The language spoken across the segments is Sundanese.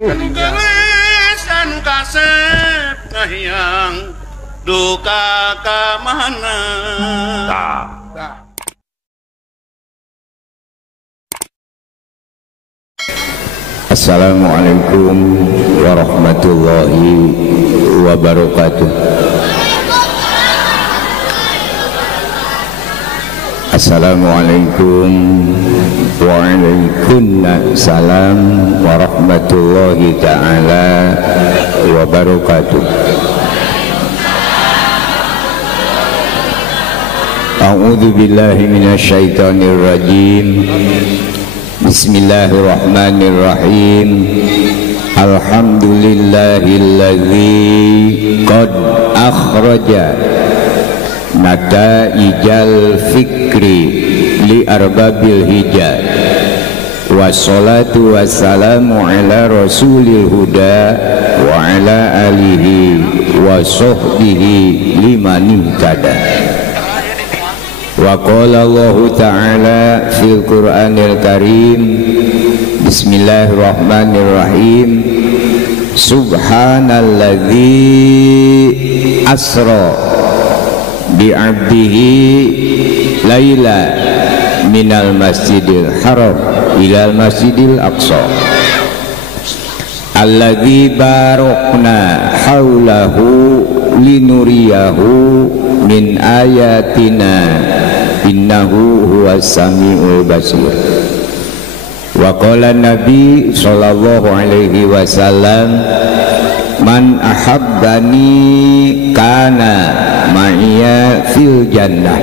Kalesan kasep ngahiang duka kamana. Assalamualaikum warahmatullahi wabarakatuh. Assalamualaikum waalaikumsalam warahmatullahi ta'ala wabarakatuh. A'udzu billahi minasyaitonir rajim. Bismillahirrahmanirrahim. Alhamdulillahilladzi qad akhraja nataijal fikri li arbabil hijab. Wassalatu wassalamu ala rasulil huda wa ala alihi wa sahbihi liman ihtada. Wa qala Allahu ta'ala fil Qur'anil Karim. Bismillahirrahmanirrahim. Subhanalladzi asra bi'abdihi laila minal masjidil haram ilal masjidil aqsa alladzi barakna haulahu linuriyahu min ayatina innahu huwas samiul basir. Wa qala nabi sallallahu alaihi wasallam, man ahabbani kana ma'iya fil jannah.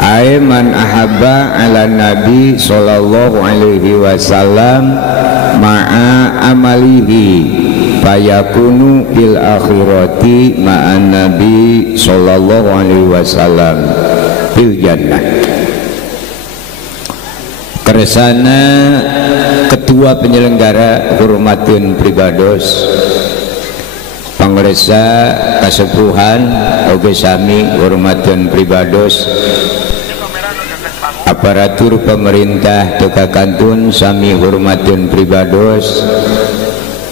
Ay man ahabba ala nabi sallallahu alaihi wasallam ma'a amalihi fayakunu fil akhirati ma'an nabi sallallahu alaihi wasallam fil jannah. Keresana ketua penyelenggara hormatun pribados pangresa kasepuhan oge sami hormatun pribados aparatur pemerintah teka kantun sami hormatun pribados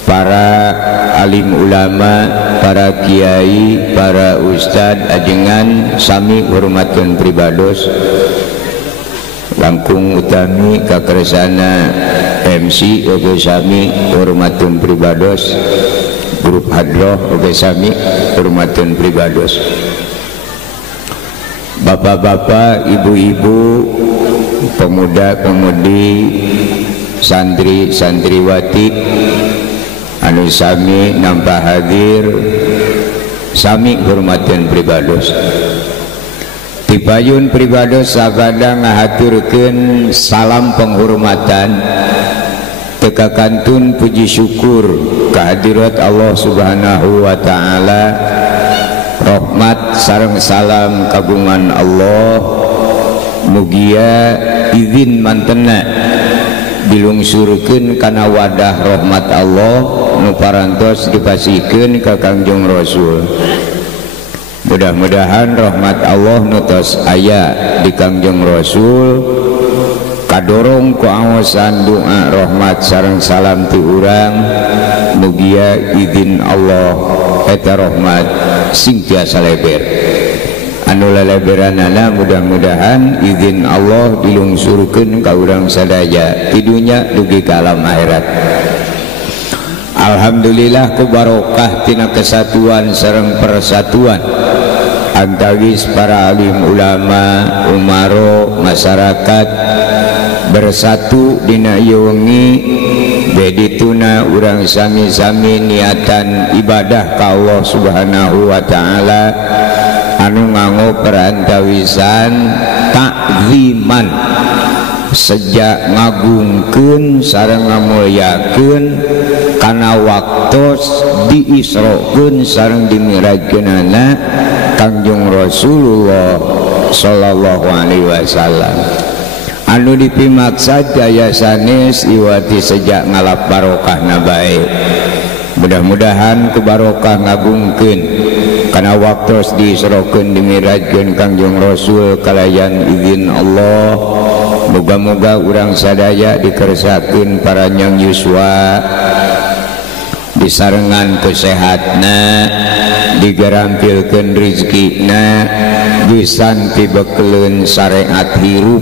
para alim ulama, para kiai, para ustad ajengan sami hormatun pribados langkung utami kakeresana MC oge sami hormatun pribados grup hadroh oge sami hormatun pribados bapak-bapak, ibu-ibu, pemuda-pemudi, santri-santriwati anu sami nampak hadir sami hormatun pribados. Tipayun pribados sabada ngahaturkeun salam penghormatan teka kantun puji syukur kehadirat Allah Subhanahu wa ta'ala. Rahmat sareng salam kagungan Allah mugia izin mantena dilungsurkeun kana wadah rahmat Allah nu parantos dipasikeun ka Kangjeng Rasul. Mudah-mudahan rahmat Allah nu tos aya di Kangjeng Rasul kadorong ku awasan doa rahmat sareng salam ti urang mugia izin Allah eta rahmat sing tiasa leber anu leleberanana mudah-mudahan izin Allah dilungsurkeun ka urang sadaya di dunya dugi ka alam akhirat. Alhamdulillah ku barokah tina kesatuan sareng persatuan antawis para alim ulama umaro masyarakat bersatu dina ieu wengi bedituna urang sami-sami niatan ibadah ka Allah Subhanahu wa ta'ala anu nganggo perantawisan takziman sejak ngagungkeun sareng ngamulyakeun kana waktos diisrokeun sareng dimirajkeunana Kangjeng Rasulullah sallallahu alaihi wasallam anu dipimaksad daya sanes iwati sejak ngalap barokahna bae. Mudah-mudahan ku barokah ngagungkeun kana waktos diisrokeun dimirajkeun Kangjeng Rasul kalayan izin Allah. Moga-moga urang sadaya dikersakeun para nyang yuswa disarengan kesehatna digarampilkeun rezekina gesan tibekeleun syariat hirup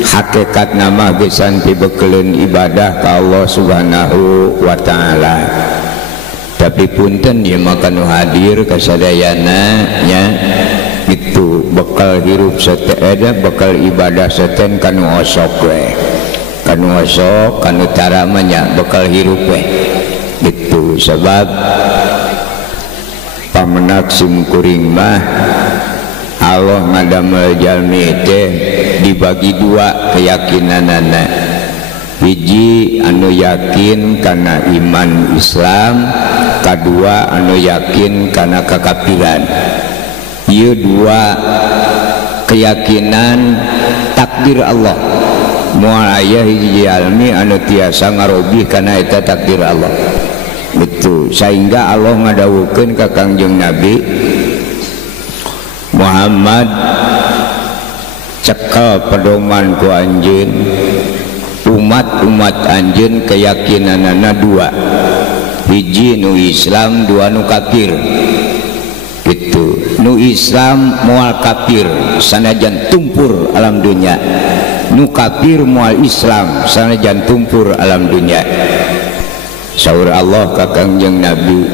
hakikat nama gesan tibekeleun ibadah ka Allah Subhanahu wa taala. Tapi punten ieu mah kanu hadir kasadayana nya itu bekal hirup seten bekal ibadah seten kanu osok we kanu osok kanu taramanya bekal hirup we itu sebab pamenak simkuring mah Allah ngadamel jalmi teh dibagi dua keyakinanana hiji anu yakin karena iman Islam kedua anu yakin karena kekafiran. Ieu dua keyakinan takdir Allah moal aya hiji jalmi anu tiasa ngarobih kana eta takdir Allah. Betul, sehingga Allah ngadawukeun ka Kangjeng Nabi Muhammad cekel pedoman ku anjeun umat-umat anjeun keyakinanana dua hiji nu Islam dua nu kafir. Itu nu Islam moal kafir sanajan tumpur alam dunia, nu kafir moal Islam sanajan tumpur alam dunia. Saur Allah ka Kangjeng Nabi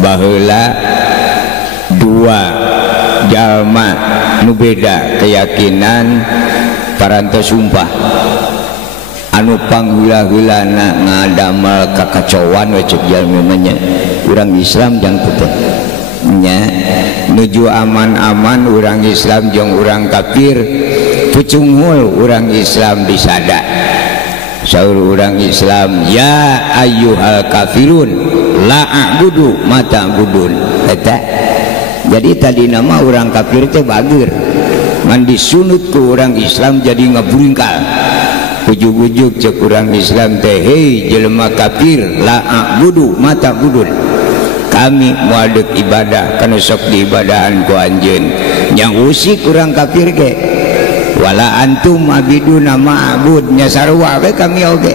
baheula dua jalma nu beda keyakinan parantos sumpah anu panggula-gulana ngadamel kakacauan we cek jalmi nya urang Islam jang teu nya nuju aman-aman urang Islam jeung urang kafir pucunghul urang Islam disada. Saur urang Islam ya ayyuhal kafirun la a'budu ma ta'budun eta. Jadi tadi nama urang kafir teh bageur ngan disunut ku urang Islam jadi ngaburingkal ujug-ujug cek urang Islam teh hei jelema kafir la a'budu ma ta'budun kami moal deuk ibadah kana sok diibadahan ku anjeun nya usik urang kafir ge wala antum abiduna ma'bud nya sarua we kami oge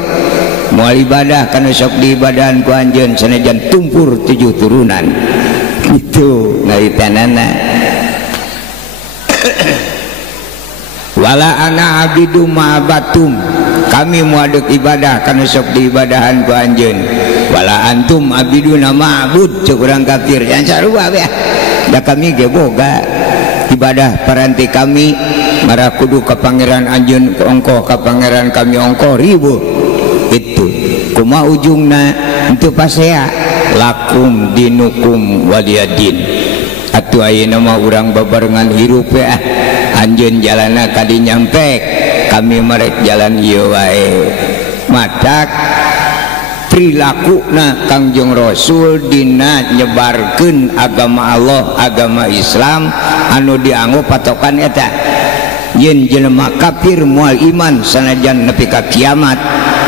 moal ibadah kana sok diibadahan ku anjeun sanajan tumpur 7 turunan itu ngaritanana wala ana abidu ma'batum kami moal deuk ibadah kana sok diibadahan ku anjeun wala antum abiduna ma'bud cek urang kafir nya sarua we da kami ge boga ibadah paranti kami mara kudu ka pangeran anjeun ongkoh ka pangeran kami ongkoh ribu itu kumaha ujungna henteu pasea lakum dinukum waliyadin atuh ayeuna mah urang babarengan hirup ya anjeun jalanna kadi nyampe kami marek jalan ieu wae matak prilakuna Kangjeng Rasul dina nyebarkeun agama Allah agama Islam anu dianggo patokan eta yen jelema kafir moal iman sanajan nepi ka kiamat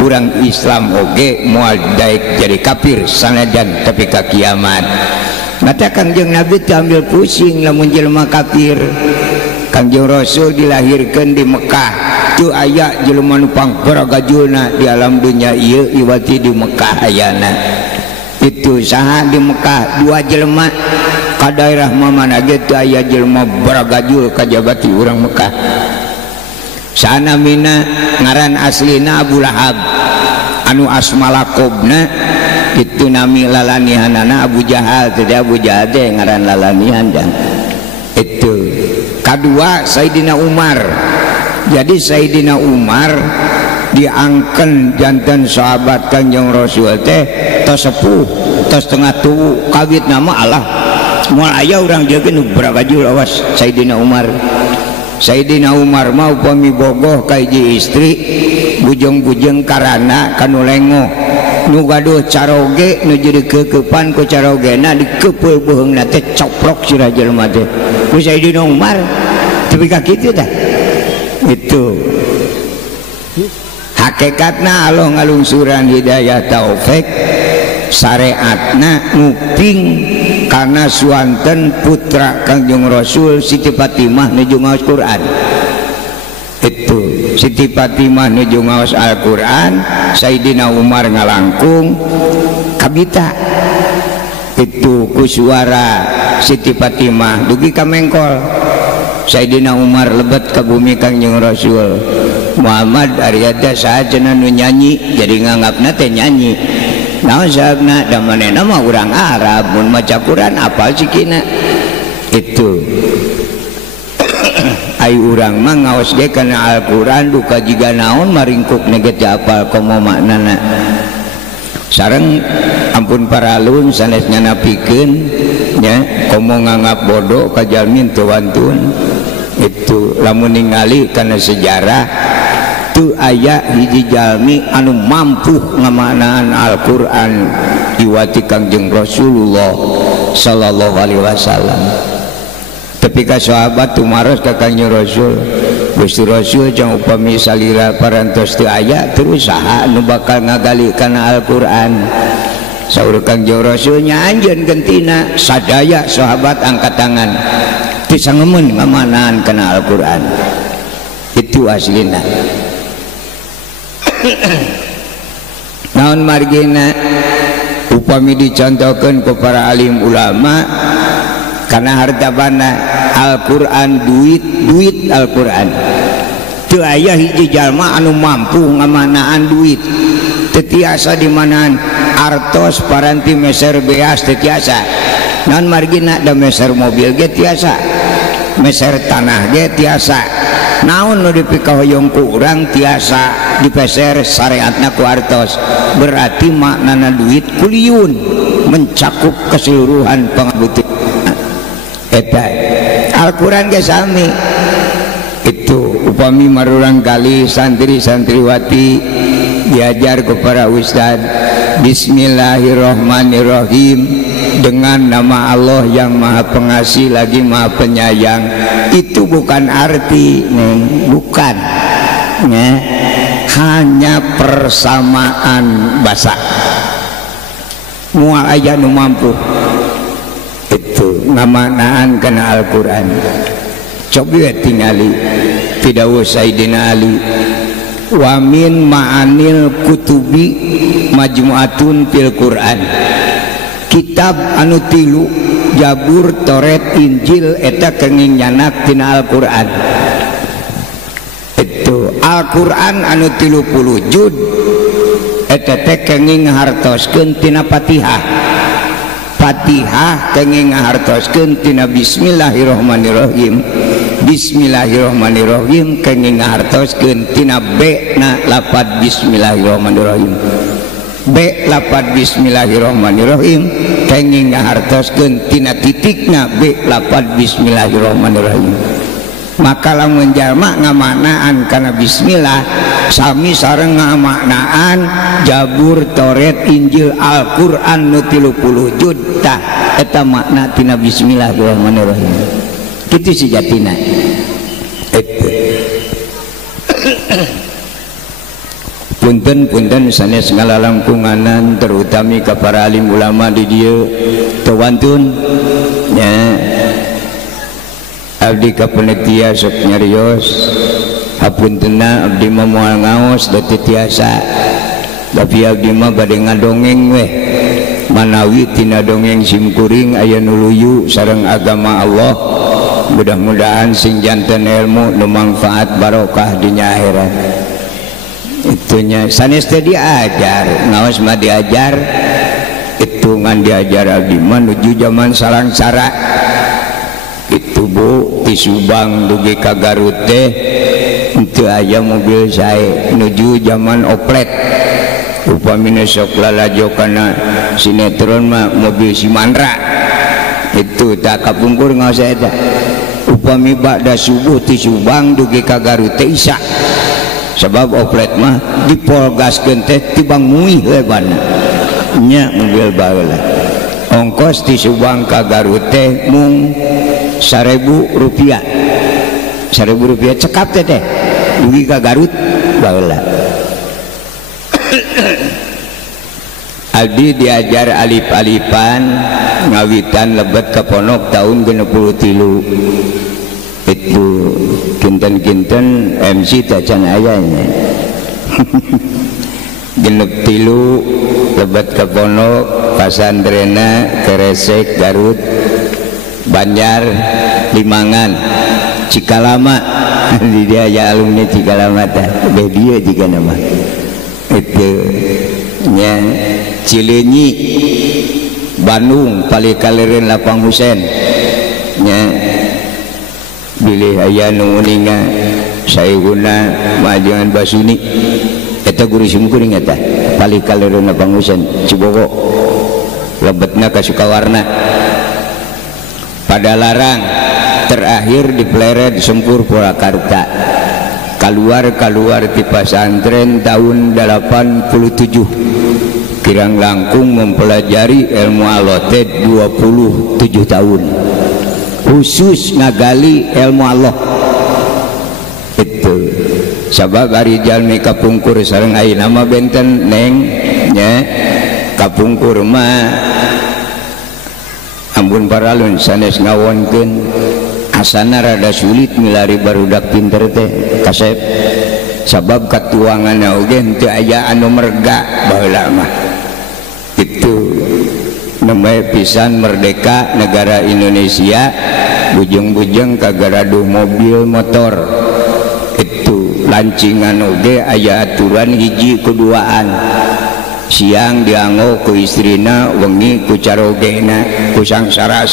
urang Islam oge moal daek jadi kafir sanajan tepi ka kiamat. Mata Kangjeng Nabi ambil pusing lamun jelema kafir. Kangjeng Rasul dilahirkeun di Mekah teu aya jelema nu pangbaragajulna di alam dunia ieu iwati di Mekah ayana. Itu saha di Mekah dua jelema ka daerah mamana ge teu aya jelema baragajul kajabati urang Mekah. Sanamina ngaran aslina Abu Lahab anu asma lakobna itu nami lalanihanana Abu Jahal tidak Abu Jahal teh ngaran lalanihan dan itu kedua Sayyidina Umar. Jadi Sayyidina Umar diangken janten sahabat Kanjeng Rasul teh tos sepuh tos tengah tubuh kawit nama Allah moal aya urang jeung nu baragajul awas Sayyidina Umar. Sayyidina Umar mau upami bogoh ka hiji istri bujeng-bujeng karana kanu lengo nu gaduh caroge nu jadi keukepan ku carogena dikeupeuh beuheungna teh coprok sira jelema teh ku Sayyidina Umar tapi ka kitu tah itu hakikatna Allah ngalungsuran hidayah taufik syariatna nguping karena suanten putra Kangjeng Rasul Siti Fatimah nuju ngaos Quran itu Siti Fatimah nuju ngaos Al-Quran Sayyidina Umar ngalangkung kabita itu ku suara Siti Fatimah dugi ka mengkol Sayyidina Umar lebet ka bumi Kangjeng Rasul Muhammad ariada sahaja nu nyanyi jadi nganggapna teh nyanyi naon sabna da manehna mah urang Arab mun maca Quran apal sikina itu ai urang mah ngaos ge kana Al-Qur'an duka jiga naon maringkuk nege teh apal komo maknana sareng ampun paralun sanes nganapikeun nya komo nganggap bodoh ka jalmi teu wantun itu lamun ningali kana sejarah tu aya hiji jalmi anu mampu ngamanaan Al-Qur'an iwati Kangjeng Rasulullah sallallahu alaihi wasallam tapi ka sahabat tumaros ka Kangjeng Rasul Gusti Rasul jeung upami salira parantos teu aya terus saha nu bakal ngagali kana Al-Qur'an saur Kangjeng Rasul nya anjeun gentina sadaya sahabat angkat tangan teu sangeun ngamanaan kana Al-Qur'an itu aslina naon margina upami dicontohkeun ku para alim ulama karena harta bana Al-Qur'an duit Al-Qur'an teu aya hiji jalma anu mampu ngamanaan duit teu tiasa dimanaan artos paranti meser beas teu tiasa naon margina da meser mobil ge tiasa meser tanah ge tiasa naon nu dipikahoyong ku urang tiasa dipeser syariatna ku artos berarti maknana duit kuliun mencakup keseluruhan pangabeuteun eta Al-Qur'an ge sami itu upami marurang kali santri-santriwati diajar kepada ustaz Bismillahirrahmanirrahim dengan nama Allah yang maha pengasih lagi maha penyayang itu bukan arti bukan hanya persamaan bahasa mual aja nu mampu itu ngamanaan kana Al-Qur'an coba tingali pidawo Sayyidina Ali wa min ma'anil kutubi majmu'atun fil Qur'an kitab anu tilu Jabur, Toret, Injil eta kenging nyanak tina Al-Qur'an itu Al-Qur'an anu 30 juz eta teh kenging ngahartoskeun tina Fatihah Fatihah kenging ngahartoskeun tina Bismillahirrahmanirrahim Bismillahirrahmanirrahim kenging ngahartoskeun tina B na lapad Bismillahirrahmanirrahim B lapad Bismillahirrahmanirrahim kenging ngahartoskeun tina titikna B lapad Bismillahirrahmanirrahim maka lamun jalma ngamaknaan kana bismillah sami sareng ngamaknaan Jabur, Toret, Injil, Al-Qur'an nu 30 juz tah eta makna tina Bismillahirrahmanirrahim kitu sejatina itu punten sanes ngalalangkunganan terutami ka para alim ulama di dieu teu wantun nya abdi kapenetia sok nyarios hapuntenna abdi mah moal ngaos da teu tiasa tapi abdi mah bade ngadongeng weh manawi tina dongeng simkuring aya nu luyu sareng agama Allah mudah-mudahan sing janten ilmu nu manfaat barokah di akhirat itunya sanes teh diajar ngaos mah diajar itu ngan diajar abdi mah nuju zaman sarang-sara itu bu di Subang dugi ka Garut teh itu aya mobil sae nuju zaman oplet upamina sok lalajo kana sinetron mah mobil si Mandra itu tak kapungkur ngaos eta upami ba'da subuh ti Subang dugi ka Garut teh isya sebab oplet mah dipolgaskeun teh tibang muih lebanna nya mobil baheula ongkos ti Subang ka Garut teh mung 1.000 rupiah 1.000 rupiah cekap teh dugi ka Garut baheula Aldi diajar alif-alifan ngawitan lebet ke ponok tahun 63 itu kinten-kinten MC tacan ayahnya genep tilu lebat ke Pondok Pasandrena Keresek Garut Banjar Limangan Cikalama di dia ya alumni Cikalama teh dia juga nama itu nya Cileunyi Bandung Palikalereun Lapang Husen nya bilih aya nu uninga Sayyiduna Majangan Basuni eta guru sumkuring eta Palikalereun Lapang Husen Cibogo lebetna ka Sukawarna pada larang terakhir di Pleret Sempur Purwakarta keluar di pesantren tahun 87 kirang langkung mempelajari ilmu alotet 27 tahun khusus ngagali ilmu Allah itu sabab ari jalmi kapungkur sareng ayeuna mah benten neng nya kapungkur mah ampun paralun sanes ngawonkeun asana rada sulit milari barudak pinter teh kasep sabab katuanganna oge teu aya anu merga baheula mah itu namanya pisan merdeka negara Indonesia bujeng-bujeng kagaraduh mobil motor itu lancingan oge aya aturan hiji kuduaan siang dianggo ku istrina wengi ku carogena ku sangsara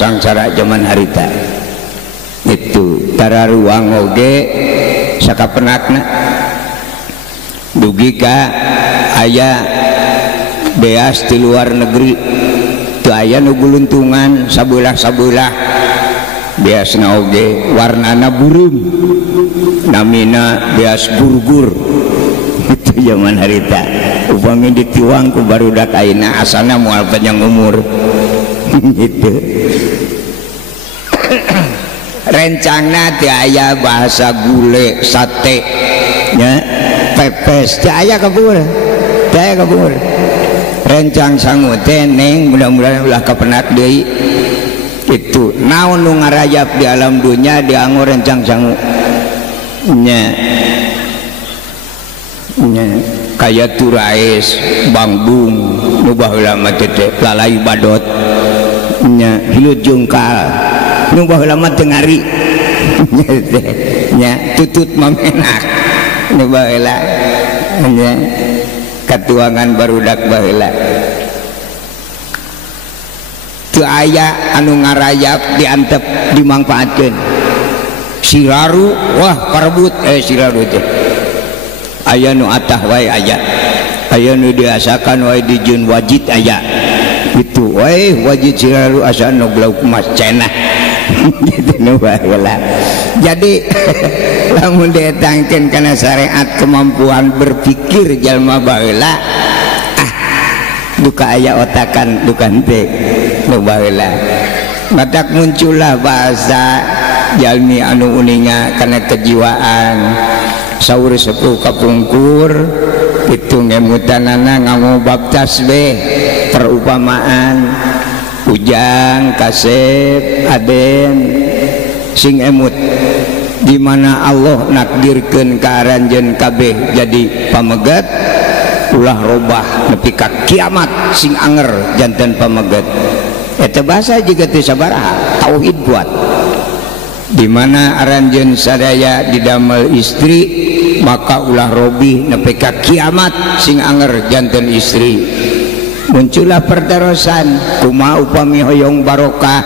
zaman harita itu tara ruang oge sakapenakna dugi ka aya beas di luar negeri teu aya nu guluntungan sabelah beasna oge warnana bureum namina beas gurgur itu zaman harita upami ditiwang ku barudak ayeuna asalna moal panjang umur gitu rencangna teu aya bahasa gule sate nya pepes teu aya kabur rencang sangu teh neng mudah-mudahan ulah kapenak deui itu naon nu ngarayap di alam dunya dianggo rencang sangu nya kaya turais bangbung nu baheula mah teh lalai badot nya hilut jungkal nu baheula mah teu ngari nya tutut mamenak nu baheula nya katuangan barudak baheula teu aya anu ngarayap diantep dimangpaatkeun siraru wah parebut siraru teh aya nu atah wae aya nu diasakan wae di jeun wajid aya itu wae wajid siraru asa nu glauk emas cenah gitu nu baheula jadi lamun dietangkeun kana syariat kemampuan berpikir jalma baheula duka aya otakan dukan teh nu baheula matak muncullah bahasa jalmi anu uninga kana kejiwaan saur sepuh kapungkur itu ngemutanana nganggo bab tasbih perumpamaan ujang kasep aden sing emut di mana Allah nakdirkeun ka aranjeun kabeh jadi pamegat ulah robah nepi ka kiamat sing anger janten pamegat eta bahasa juga teu sabaraha tauhid kuat di mana aranjeun sadaya didamel istri maka ulah robih nepi ka kiamat sing anger janten istri muncullah pertarosan kumaha upami hoyong barokah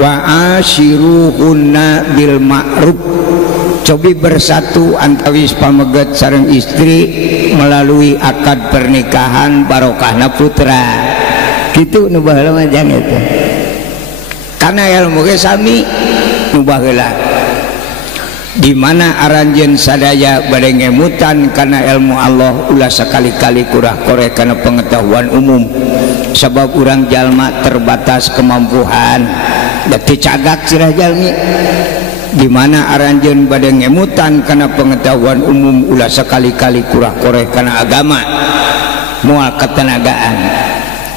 wa asyiruhunna bil ma'ruf cobi bersatu antawis pamegat sareng istri melalui akad pernikahan barokahna putra kitu nu baheula mah jang eta kana ilmu ge sami nu baheula di mana aranjeun sadaya bade ngemutan kana ilmu Allah ulah sakali-kali kurah korek kana pengetahuan umum sebab urang jalma terbatas kemampuan da teu cagak sirah jalmi di mana aranjeun bade ngemutan kana pengetahuan umum ulah sakali-kali kurah korek kana agama moal ketenagaan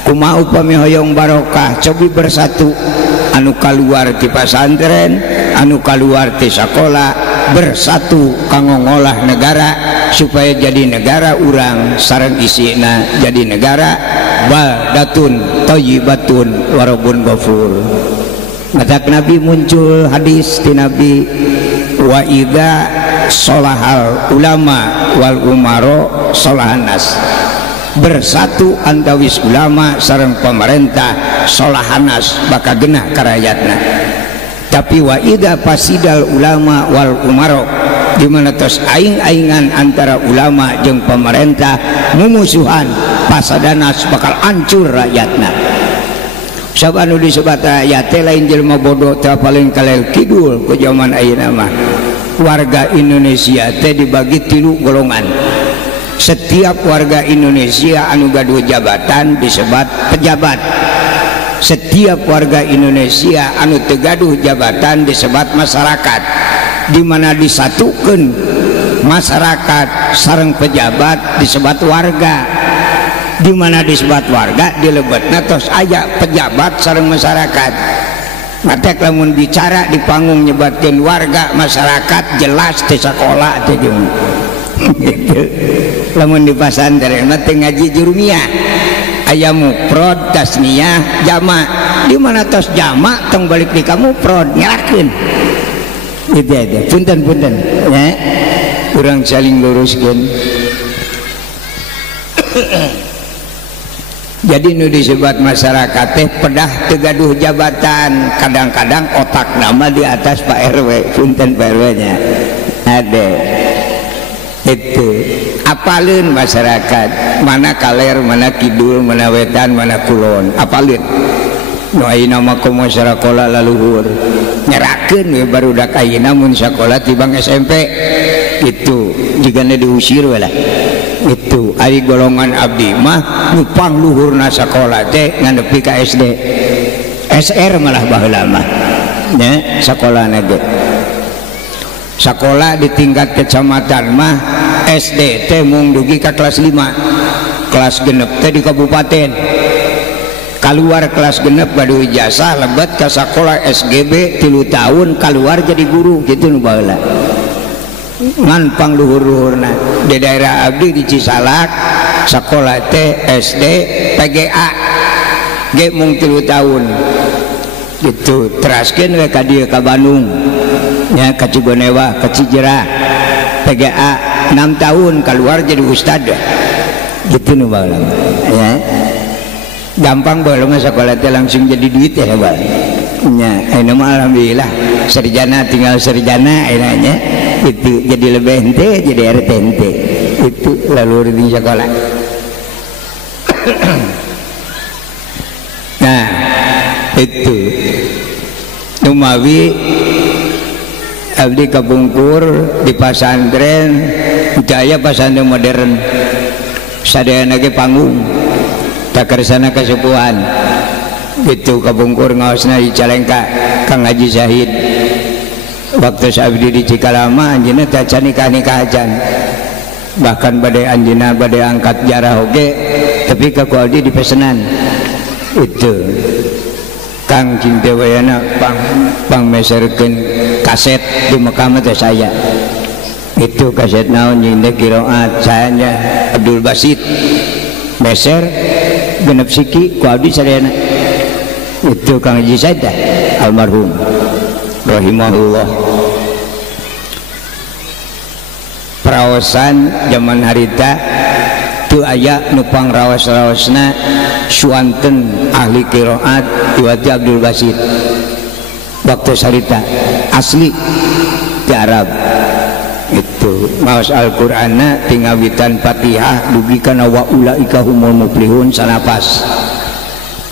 kumaha upami hoyong barokah cobi bersatu anu kaluar ti pasantren anu kaluar ti sakola bersatu kanggo ngolah negara supaya jadi negara urang sareng isina jadi negara baldatun thayyibatun warabun ghafur. Matak Nabi muncul hadis ti Nabi, wa idza sholahal ulama wal umaro sholahanas, bersatu antawis ulama sareng pemerintah sholahanas bakal genah karakyatna. Tapi wa idza fasidal ulama wal umaro, di mana tos aing-aingan antara ulama jeung pemerintah mumusuhan, pasadanas bakal hancur rakyatna. Sabab anu disebat ayat teh lain jelema bodoh teh paling kalel kidul ku zaman ayeuna mah. Warga Indonesia teh dibagi 3 golongan. Setiap warga Indonesia anu gaduh jabatan disebut pejabat. Setiap warga Indonesia anu teu gaduh jabatan disebut masyarakat. Di mana disatukeun masyarakat sareng pejabat disebut warga. Di mana disebut warga dilebetna tos aya pejabat sareng masyarakat. Matek lamun bicara di panggung nyebatkeun warga masyarakat jelas teh sakola teh jeung gitu. Lamun di pasantren mah teu ngaji jurumiyah aya mufrad tasniyah jama, di mana tos jama tong balik di kamu mufrad nyalakeun gitu aja. Punten ya urang saling luruskeun. Jadi nu disebut masyarakat teh pedah teu gaduh jabatan, kadang-kadang otak nama di atas Pak RW, punten Pak RW nya ada itu apaleun masyarakat mana kaler, mana kidul, mana wetan, mana kulon, apaleun nu ayeuna mah komo sakola laluhur nyerakeun we barudak ayeuna mun sakola tibang SMP itu jigana diusir we lah. Itu ari golongan abdi mah nyupang luhurna sakola teh nganepi ka SD SR malah baheula mah nya sakolana ge. Sakola di tingkat kecamatan mah SD teh mung dugi ka kelas 5, kelas genep teh di kabupaten, keluar kelas genep badu ijazah lebet ka sakola SGB 3 tahun keluar jadi guru gitu nu baheula. Ngan pangluhur-luhurna di daerah abdi di Cisalak sekolah teh SD PGA ge mung 3 tahun gitu. Teraskeun we ka dieu ka Bandung nya ka Cigonewa ka Cijerah PGA 6 tahun keluar jadi ustad gitu nu baheula ya. Gampang baheula mah sekolah teh langsung jadi duit ya bae nya. Ayeuna mah alhamdulillah sarjana tinggal sarjana ayeuna nya itu jadi lebih ente jadi RT ente itu lalu di sekolah. Nah itu Numawi abdi kabungkur di pasantren jaya pasantren modern sadayana ge panggung takersana kasepuhan gitu kabungkur ngaosna di Calengka Kang Haji Zahid. Waktu abdi di Cikalama anjeunna teh can nikah-nikahan, bahkan badai anjeunna badai angkat jarah oge tapi ka ku abdi dipesenan itu Kang Cinta wayana pang meserkeun kaset di Mekah teh saya itu kaset naon jeung teh qiraat saya Abdul Basit meser genep siki ku abdi sadayana itu Kang Haji Said almarhum rahimahullah. Perawasan zaman harita tu aya nupang rawas-rawasna suanten ahli qiraat Iwati Abdul Basit waktu sarita asli di Arab itu maos Al-Qur'anna tingawitan Fatihah dugi kana wa ulaika humul muflihun sanapas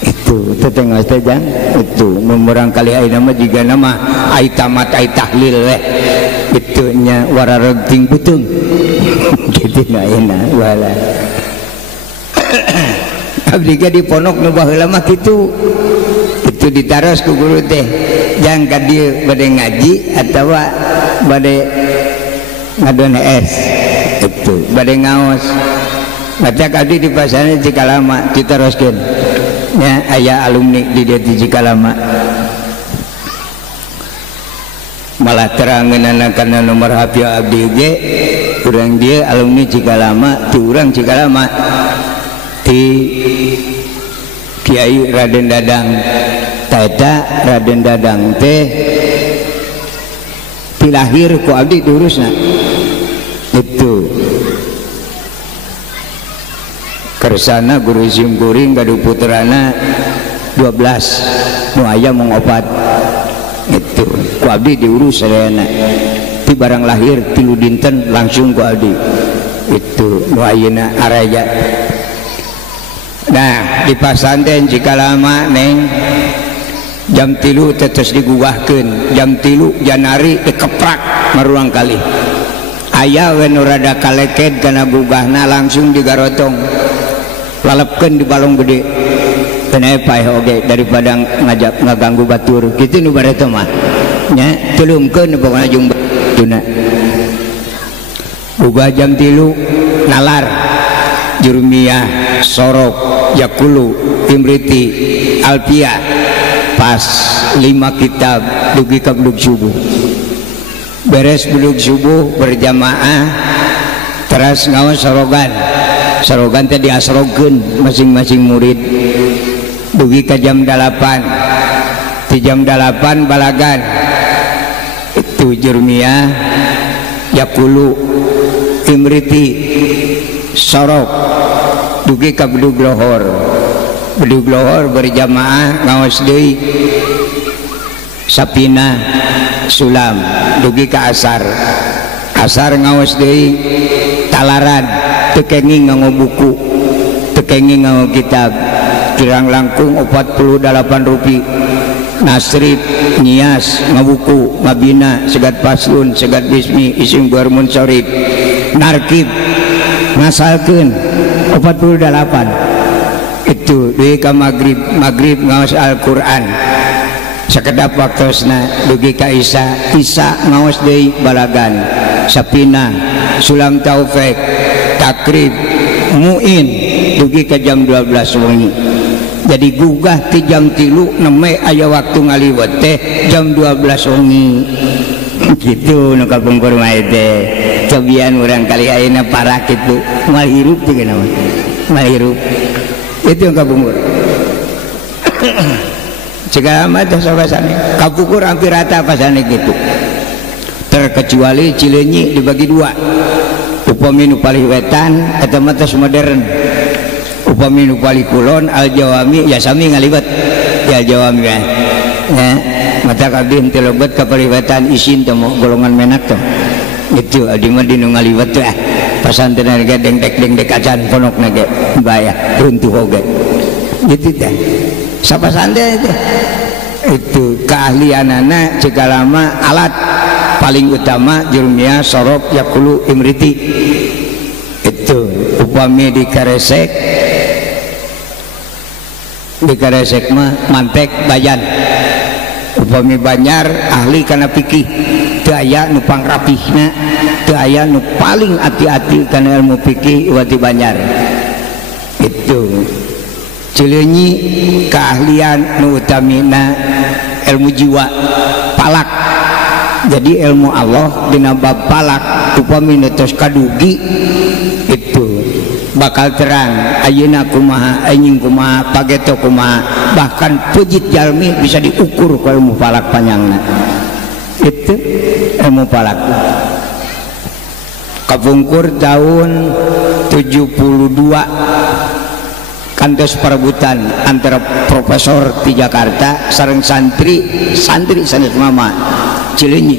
itu tetengah tejang itu memurang kali ayeuna mah jiga nama ai tamat ai tahlil we itu nya wararegting putung gitu na ayeuna wala abdi ge di pondok nu baheula mah kitu itu ditaros ku guru teh jang ka dieu bade ngaji atawa bade ngadon es itu bade ngaos maca abdi di pasarna Cikalama ditaroskeun ya ayah alumni di Cikalama malah terangan karena nomor HP abdi ge kurang dia alumni Cikalama ti urang Cikalama ti Kiai Raden Dadang taeta Raden Dadang teh ti lahir ku abdi diurusna itu kersana guru sim kuring gaduh puterana 12 nu aya mengopat itu ku abdi diurus sadayana ti barang lahir 3 dinten langsung ku abdi itu nu ayeuna araya. Nah di pasantren Cikalama neng jam 3 tetes digugahkeun jam 3 Janari dikeprak maruang kali aya we nu rada kaleked kana gugahna langsung digarotong lalepkeun di balong gede teu paeh oge daripada ngajak ngaganggu batur kitu nu bareto mah nya tulumpkeun pokona jeung batuna gugah jam 3 nalar Jurmiyah Sorok Yakulu Imriti Alpia pas 5 kitab dugi ka bedug subuh beres bedug subuh berjamaah terus ngaos sorogan teh diasrogeun masing-masing murid dugi ka jam 8 di jam 8 balagan itu Jurmiyah Yakulu Imriti Sorok dugi ka bedug lohor berjamaah ngaos deui Sapina Sulam dugi ka asar ngaos deui talaran teu kenging nganggo buku teu kenging nganggo kitab kirang langkung 48 rupiah nasrib nyias ngabuku ngabina segat paslun segat bismi isim guarmun sorib narkib ngasalkeun 48 itu dugi ka maghrib ngaos Al-Qur'an sakedap waktosna dugi ka Isya ngaos deui balagan Sapina Sulam Taufik takrib muin dugi ka jam 12 wengi jadi gugah ti jam 3 neme aya waktu ngaliwet teh jam 12 wengi gitu nu kapungkur mah teh cobian urang kali ayeuna parah kitu mal hirup teh kana mal hirup itu yang kapungkur Cikalama teh sabasane kapungkur hampir rata pasane gitu terkecuali Cileunyi dibagi 2 upami nu paling wetan eta mah tos modern upami nu paling kulon Al-Jawami ya sami ngaliwet ya Al-Jawami ya mata kabin teu lebet ka paliwetan isin teh golongan menak teh itu adi mah dinu ngaliwet teh pasantren ge dengdek acan ponokna ge baya runtuh oge gitu teh sapasantren itu keahlianana Cikalama alat paling utama Jurmiyah Sorok Yakulu Imriti itu upami dikaresek mah mantek bayan upami Banyar ahli kana fikih teu aya nu pangrapihna teu aya nu paling hati-hati kana ilmu fikih wati Banyar itu Cileunyi keahlian nu utamina ilmu jiwa palak jadi ilmu Allah dina bab palak upami tos kadugi itu bakal terang ayeuna kumaha anjing kumaha pageto kumaha bahkan pejit jalmi bisa diukur ku ilmu palak panjangna itu ilmu palak kapungkur tahun 72 kantos perebutan antara profesor di Jakarta sareng santri sanes mama Cileunyi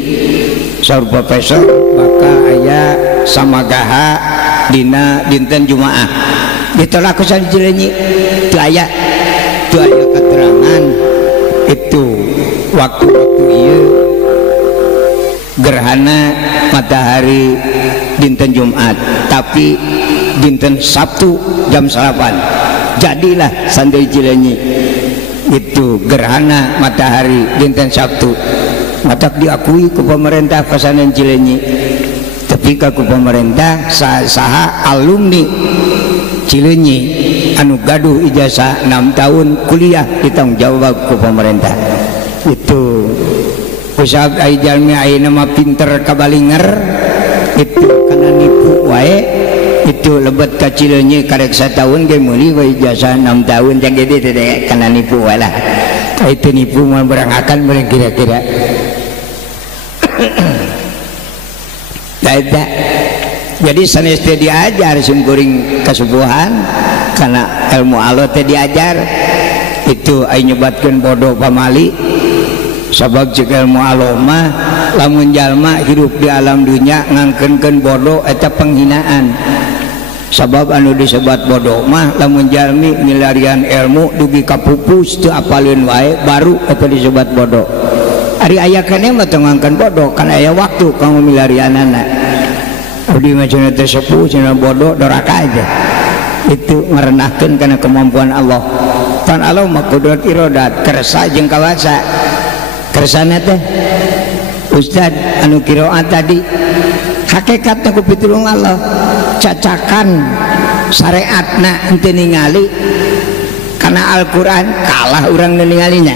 saur profesor bakal aya samagaha dina dinten Jumaah ditolak ku santri Cileunyi teu aya keterangan itu waktu-waktu ieu gerhana matahari dinten Jumat tapi dinten Sabtu jam 8 jadilah santri Cileunyi itu gerhana matahari dinten Sabtu matak diakui ku pemerintah Pesantren Cileunyi tapi ku pemerintah saha alumni Cileunyi anu gaduh ijazah 6 tahun kuliah ditanggung jawab ku pemerintah itu kusab ai jalmi ayeuna mah pinter kabalinger itu kana nipu wae itu lebet kacilnya karek 1 tahun ge meuli we ijazah 6 tahun jang gede teh kana nipu wae lah itu nipu mah berangakan bareng kira-kira daeda jadi sanes teh diajar sumkuring kasubuhan karena ilmu Allah teh diajar itu ai nyebatkeun bodoh pamali sabab cek ilmu Allah mah lamun jalma hidup di alam dunia ngangkenkeun bodoh eta penghinaan sabab anu disebat bodoh mah lamun jalmi milarian ilmu dugi kapupus teu apaleun wae baru eta disebat bodoh ari aya keneh mah teu ngangkeun bodoh kan aya waktu kanggo milarianana abdi mah cenah teu sepuh cenah bodoh doraka aja itu ngerenahkeun kana kemampuan Allah pan Allah mah kudrat irodat kersa jeung kawasa kersana teh Ustad anu qiraat tadi hakikatna ku pitulung Allah cacakan syariatna henteu ningali kana Al-Qur'an kalah urang nu ningalinya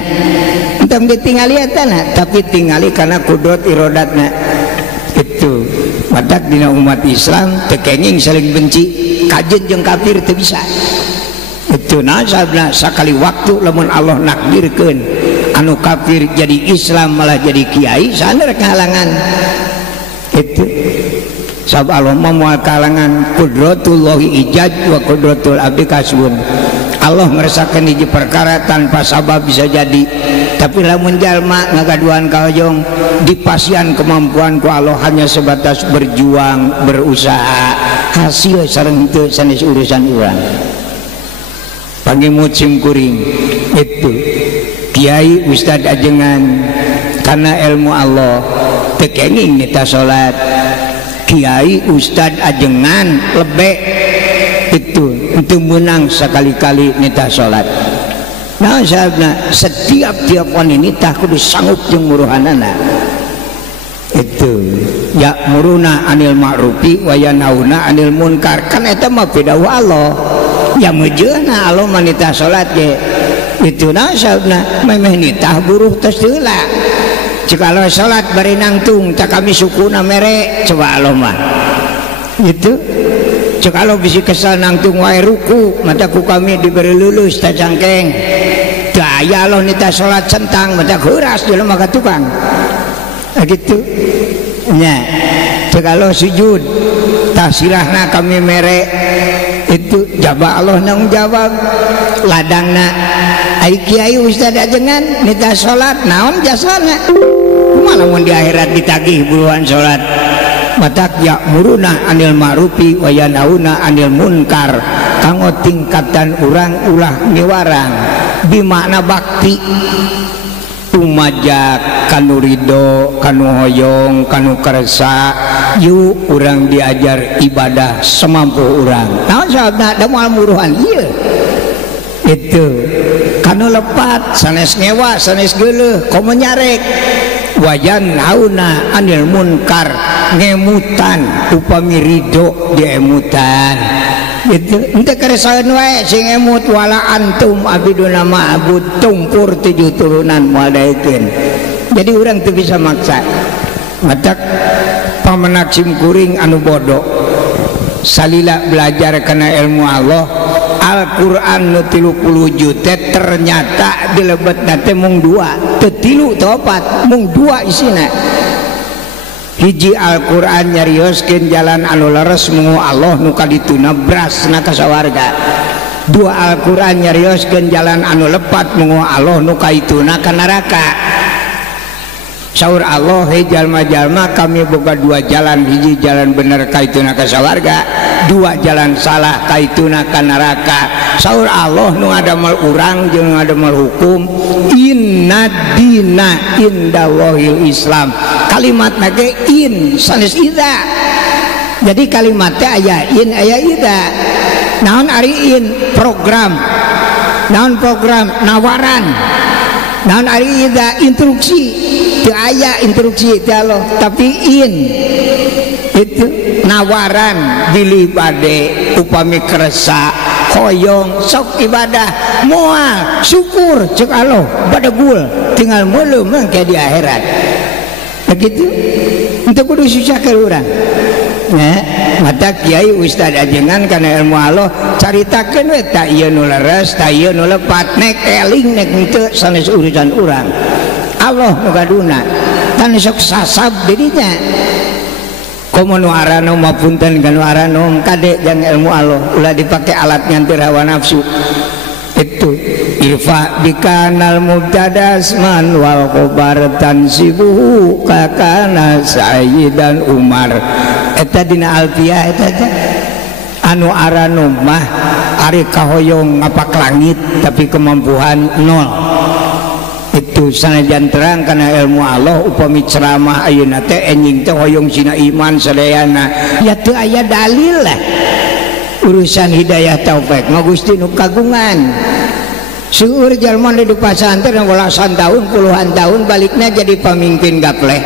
henteu ditingali eta tapi tingali kana kudrat irodatna itu madak dina umat Islam teu kenging saling benci kajeun jeung kafir teu bisa itu nasabna sakali waktu lamun Allah nakdirkeun anu kafir jadi Islam malah jadi kiai saner kalangan itu sabab Allah moal kalangan kudratullahi ijaj wa kudratul abdi kasbun Allah ngerasakeun hiji perkara tanpa sabab bisa jadi tapi lamun jalma ngagaduhan kaojong dipasian kemampuan ku Allah hanya sebatas berjuang berusaha hasil sareng teu sanes urusan urang pangimut simkuring itu kiai ustad ajengan karena ilmu Allah tekenging nita salat kiai ustad ajengan lebih itu menang sekali-kali nita salat nah sahabna setiap wanita kudu sanggup jeung muruhanana itu ya muruna anil ma'rufi wa yanhauna anil munkar kan eta mah pidawa Allah ya mejeuna Allah manita salat ge itu nasabna memeh nitah buruh tos heula cikalo salat bari nangtung tak kami sukuna mere coba Allah mah itu cikalo bisi kesal nangtung wae ruku mata ku kami diberi lulus ta cangkeng daya Allah nitah salat centang mata heuras jelema ka tukang gitu nya cikalo sujud tasirahna kami mere itu jaba Allah nang jawab ladangna ai kiai ustad ajengan nita salat naon jasana kumaha mun di akhirat ditagih buruan salat matak ya muruna anil ma'rufi wa yanhauna anil munkar kanggo tingkatan urang ulah niwarang bimakna bakti umajak kanu ridho kanu hoyong kanu kersa yuk urang diajar ibadah semampu urang naon sababna da moal muruhan ieu itu kanu lepat sanes ngewa sanes geuleuh komo nyarek wajan hauna anil munkar ngemutan upami ridho diemutan itu ente keresahan wae sing emut wala antum abiduna ma'bud tumpur 7 turunan moal daekeun jadi urang teu bisa maksa matak pamenak simkuring anu bodoh salila belajar kana ilmu Allah Al-Quran nu 30 juta ternyata dilebetna teh mung 2 teu 3 teu 4 mung 2 isina hiji Al-Quran nyarioskeun jalan anu leres mung Allah nu kadituna brasna ka sawarga 2 Al-Quran nyarioskeun jalan anu lepat mung Allah nu kaituna ka neraka saur Allah he jalma-jalma kami boga 2 jalan hiji jalan bener kaituna ka sawarga 2 jalan salah kaituna ka neraka saur Allah nu ngadamel urang jeung ngadamel hukum inna dina indallahil Islam kalimatna ge in sanes ida jadi kalimatnya aya in aya ida naon ari in program naon program nawaran naon ari ida instruksi teu aya instruksi teh Allah tapi in itu nawaran bilih bade upami keresa hoyong sok ibadah moal syukur cek Allah badagul tinggal meuleuh mangke di akhirat begitu untuk kudu susah ke urang ya mata kiai ustad ajengan karena ilmu Allah caritakeun we ta ieu nu leres ta ieu nu lepat nek eling nek henteu sanes urusan urang Allah nu gaduna tan sok sasab dirinya komo nu aranom mapunten kan nu aranom kade jang ilmu Allah ulah dipake alat nganti hawa nafsu itu irfa bikanal mubtadas man wal khobar tansibuhu kakana sayyidan Umar eta dina alfiah eta anu aranom mah ari kahoyong ngapak langit tapi kemampuan nol itu sanajan terang karena ilmu Allah upami ceramah ayeuna teh enjing teh hoyong sina iman sadayana ya teu aya dalil lah urusan hidayah taufik mah Gusti nu kagungan seueur jalma di pasantren belasan tahun puluhan tahun baliknya jadi pamimpin gapleh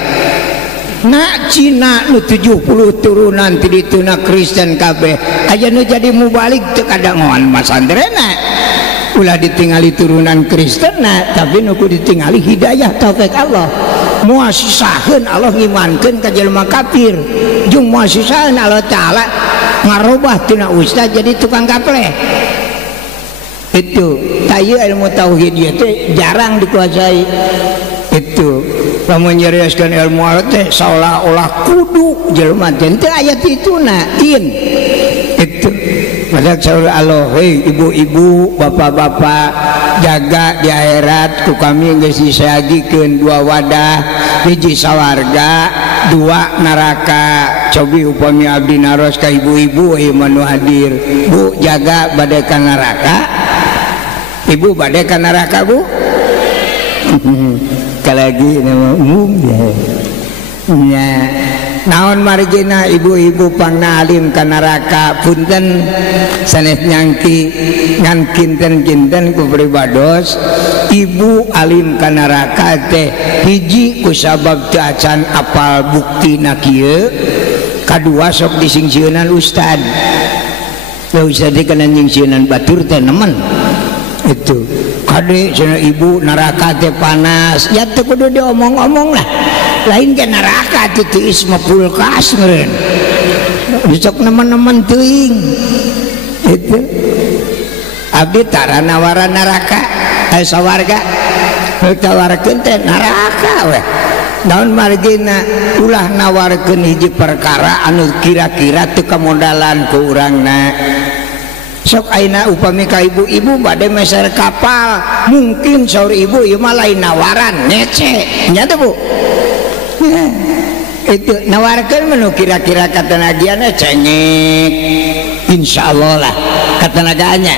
nak Cina nu 70 turunan ti dituna Kristen kabeh aya nu jadi mubalik teu kadangoan masantrenna ulah ditingali turunan Kristen tapi nu kudu ditingali hidayah taufik Allah moal sisaheun Allah ngimankeun ka jelema kafir jeung moal sisaheun Allah taala ngarobah tina ustaz jadi tukang gapleh itu tayu ilmu tauhid ieu teh jarang dikuasai itu lamun nyarioskeun ilmu Allah teh seolah-olah kudu jelema teh teu aya tituna tin itu masak saur Allah hei ibu-ibu bapak-bapak jaga di akhirat ku kami geus disagikeun 2 wadah hiji sawarga 2 neraka cobi upami abdi naros ka ibu-ibu ieu manu hadir Bu jaga bade ka neraka ibu bade ka neraka Bu kalagi nama umum ya naon margina ibu-ibu pangna alim ka neraka punten sanes nyangki ngan kinten-kinten ku pribados ibu alim ka neraka teh hiji ku sabab teu acan apal buktina kieu kadua sok disingsieunnan ustad ya ustad kana nyingsieunan batur teh nemen itu kade cenah ibu neraka teh panas ya teu kudu diomong-omong lah lain ke neraka titiis mapul kas meureun besok nemen-nemen teuing itu abdi tara nawaran neraka sawarga tawarkeun teh neraka we naon margina ulah nawarkeun hiji perkara anu kira-kira teu kamodalan ku urangna sok aina upami ka ibu-ibu bade meser kapal mungkin saur ibu ieu mah lain nawaran ngece nya teh Bu itu nawarkan menu kira-kira katenagaannya cengek insyaallah lah katenagaannya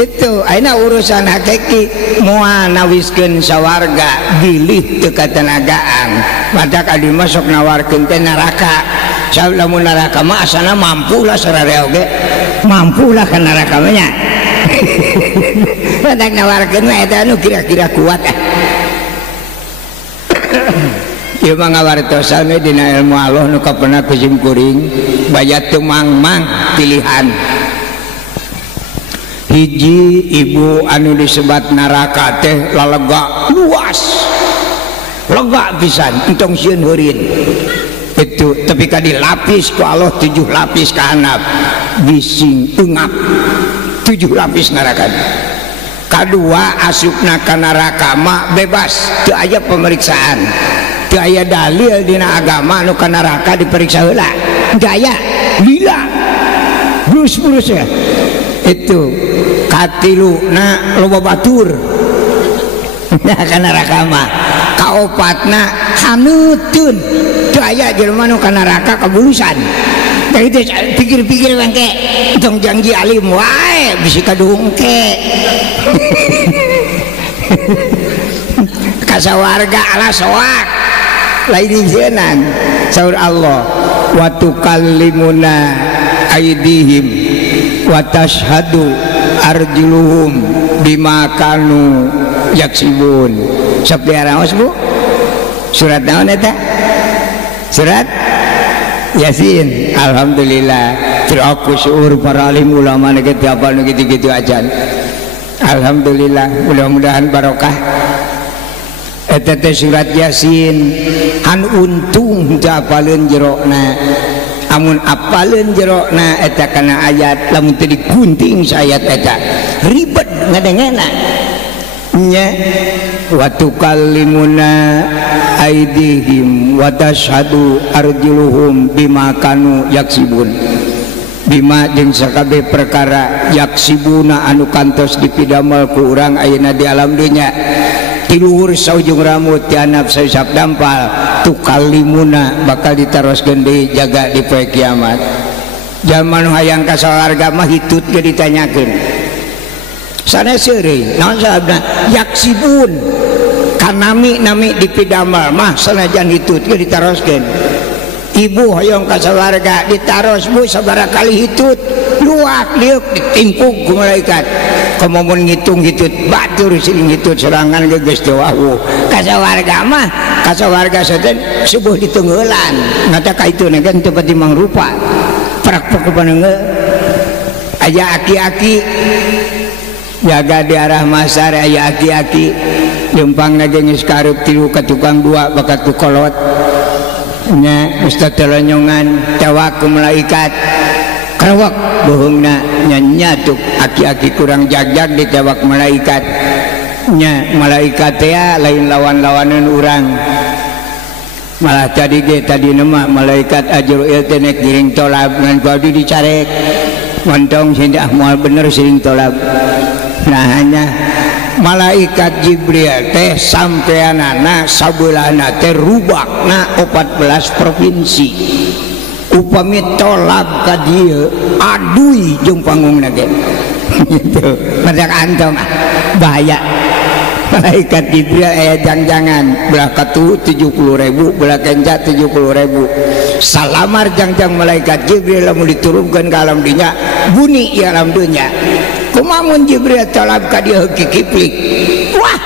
itu aina urusan hakiki moal nawiskeun sawarga bilih teu katenagaan madak adi masuk nawarkeun teh neraka sallamun neraka mah asana mampu lah sararea oge mampu lah ka neraka mah nya madak nawarkeun mah eta anu kira-kira kuat ieu mah ngawartosan we dina ilmu Allah nu kapena kusim kuring bayat teu mangmang pilihan hiji ibu anu disebat neraka teh lalega luas lega pisan entong sieun heureun itu tapi ka dilapis ku Allah 7 lapis ka handap bising eungap 7 lapis neraka kadua asupna ka neraka mah bebas teu aya pemeriksaan teu aya dalil dina agama anu ka neraka diperiksa heula teu aya lila brus-brus ya itu katiluna loba batur nah ka neraka mah kaopatna haneutun teu aya jelema nu ka neraka kabulusan teh itu pikir-pikir bangke tong janji alim wae bisi kadungke kasawarga ala soak lain jenan saur Allah wa tukallimuna aidihim wa tashhadu arjuluhum bima kanu yaksibun sapiaraos Bu surat naon eta surat Yasin alhamdulillah teraku syukur para alim ulama nege tiapal nu gitu-gitu ajan alhamdulillah mudah-mudahan barokah eta teh surat Yasin han untung teu apaleun jerona amun apaleun jerona eta kana ayat lamun teu digunting sayat eta ribet ngadengena nya wa tukallimuna aidihim wa tashhadu arjuluhum bima kanu yaksibun bima jeung sakabeh perkara yaksibuna anu kantos dipidamel ku urang ayeuna di alam dunya ti luhur saujung rambut ti hanap sausap dampal tukallimuna bakal ditaroskeun deui jaga di poe kiamat jalma nu hayang ka sawarga mah hitut ge ditanyakeun sanes euy naon sababna yaksibun kanami nami dipidamel mah sanajan hitut ge ditaroskeun ibu hoyong ka sawarga ditaros bu sabaraha kali hitut luak liuk ditimpuk ku malaikat komomun ngitung hitut batur sing hitut serangan ge geus teu wahwu ka sawarga mah ka sawarga seten subuh ditungeulan ngata ka ituna kan teu pati mangrupa prak-prak paneungeul aya aki-aki jaga di arah masar aya aki-aki lempang lagi geus kareup tilu ka tukang dua bakat tu kolot nya ustaz telonyongan tewak ku malaikat kerewak bohongna nya tuk aki-aki kurang jagjag ditewak malaikat nya malaikat teh lain lawan-lawanan urang malah tadi ge tadi nama malaikat Ajrail teh nek giring tolab ngan kudu dicarek montong sindah moal bener siring tolab nah hanya malaikat Jibril teh sampeanana sabeulahna teh rubakna 14 provinsi upami tolab ka dieu aduy jeung panggungna ge gitu madak antum bahaya malaikat Jibril aya jang-jangan belah katu 70.000 belah kenca 70.000 salamar jang-jang malaikat Jibril lamun diturunkeun ka alam dunya bunyi di alam dunya kumamun Jibril tolab ka dieu heuki kiplik wah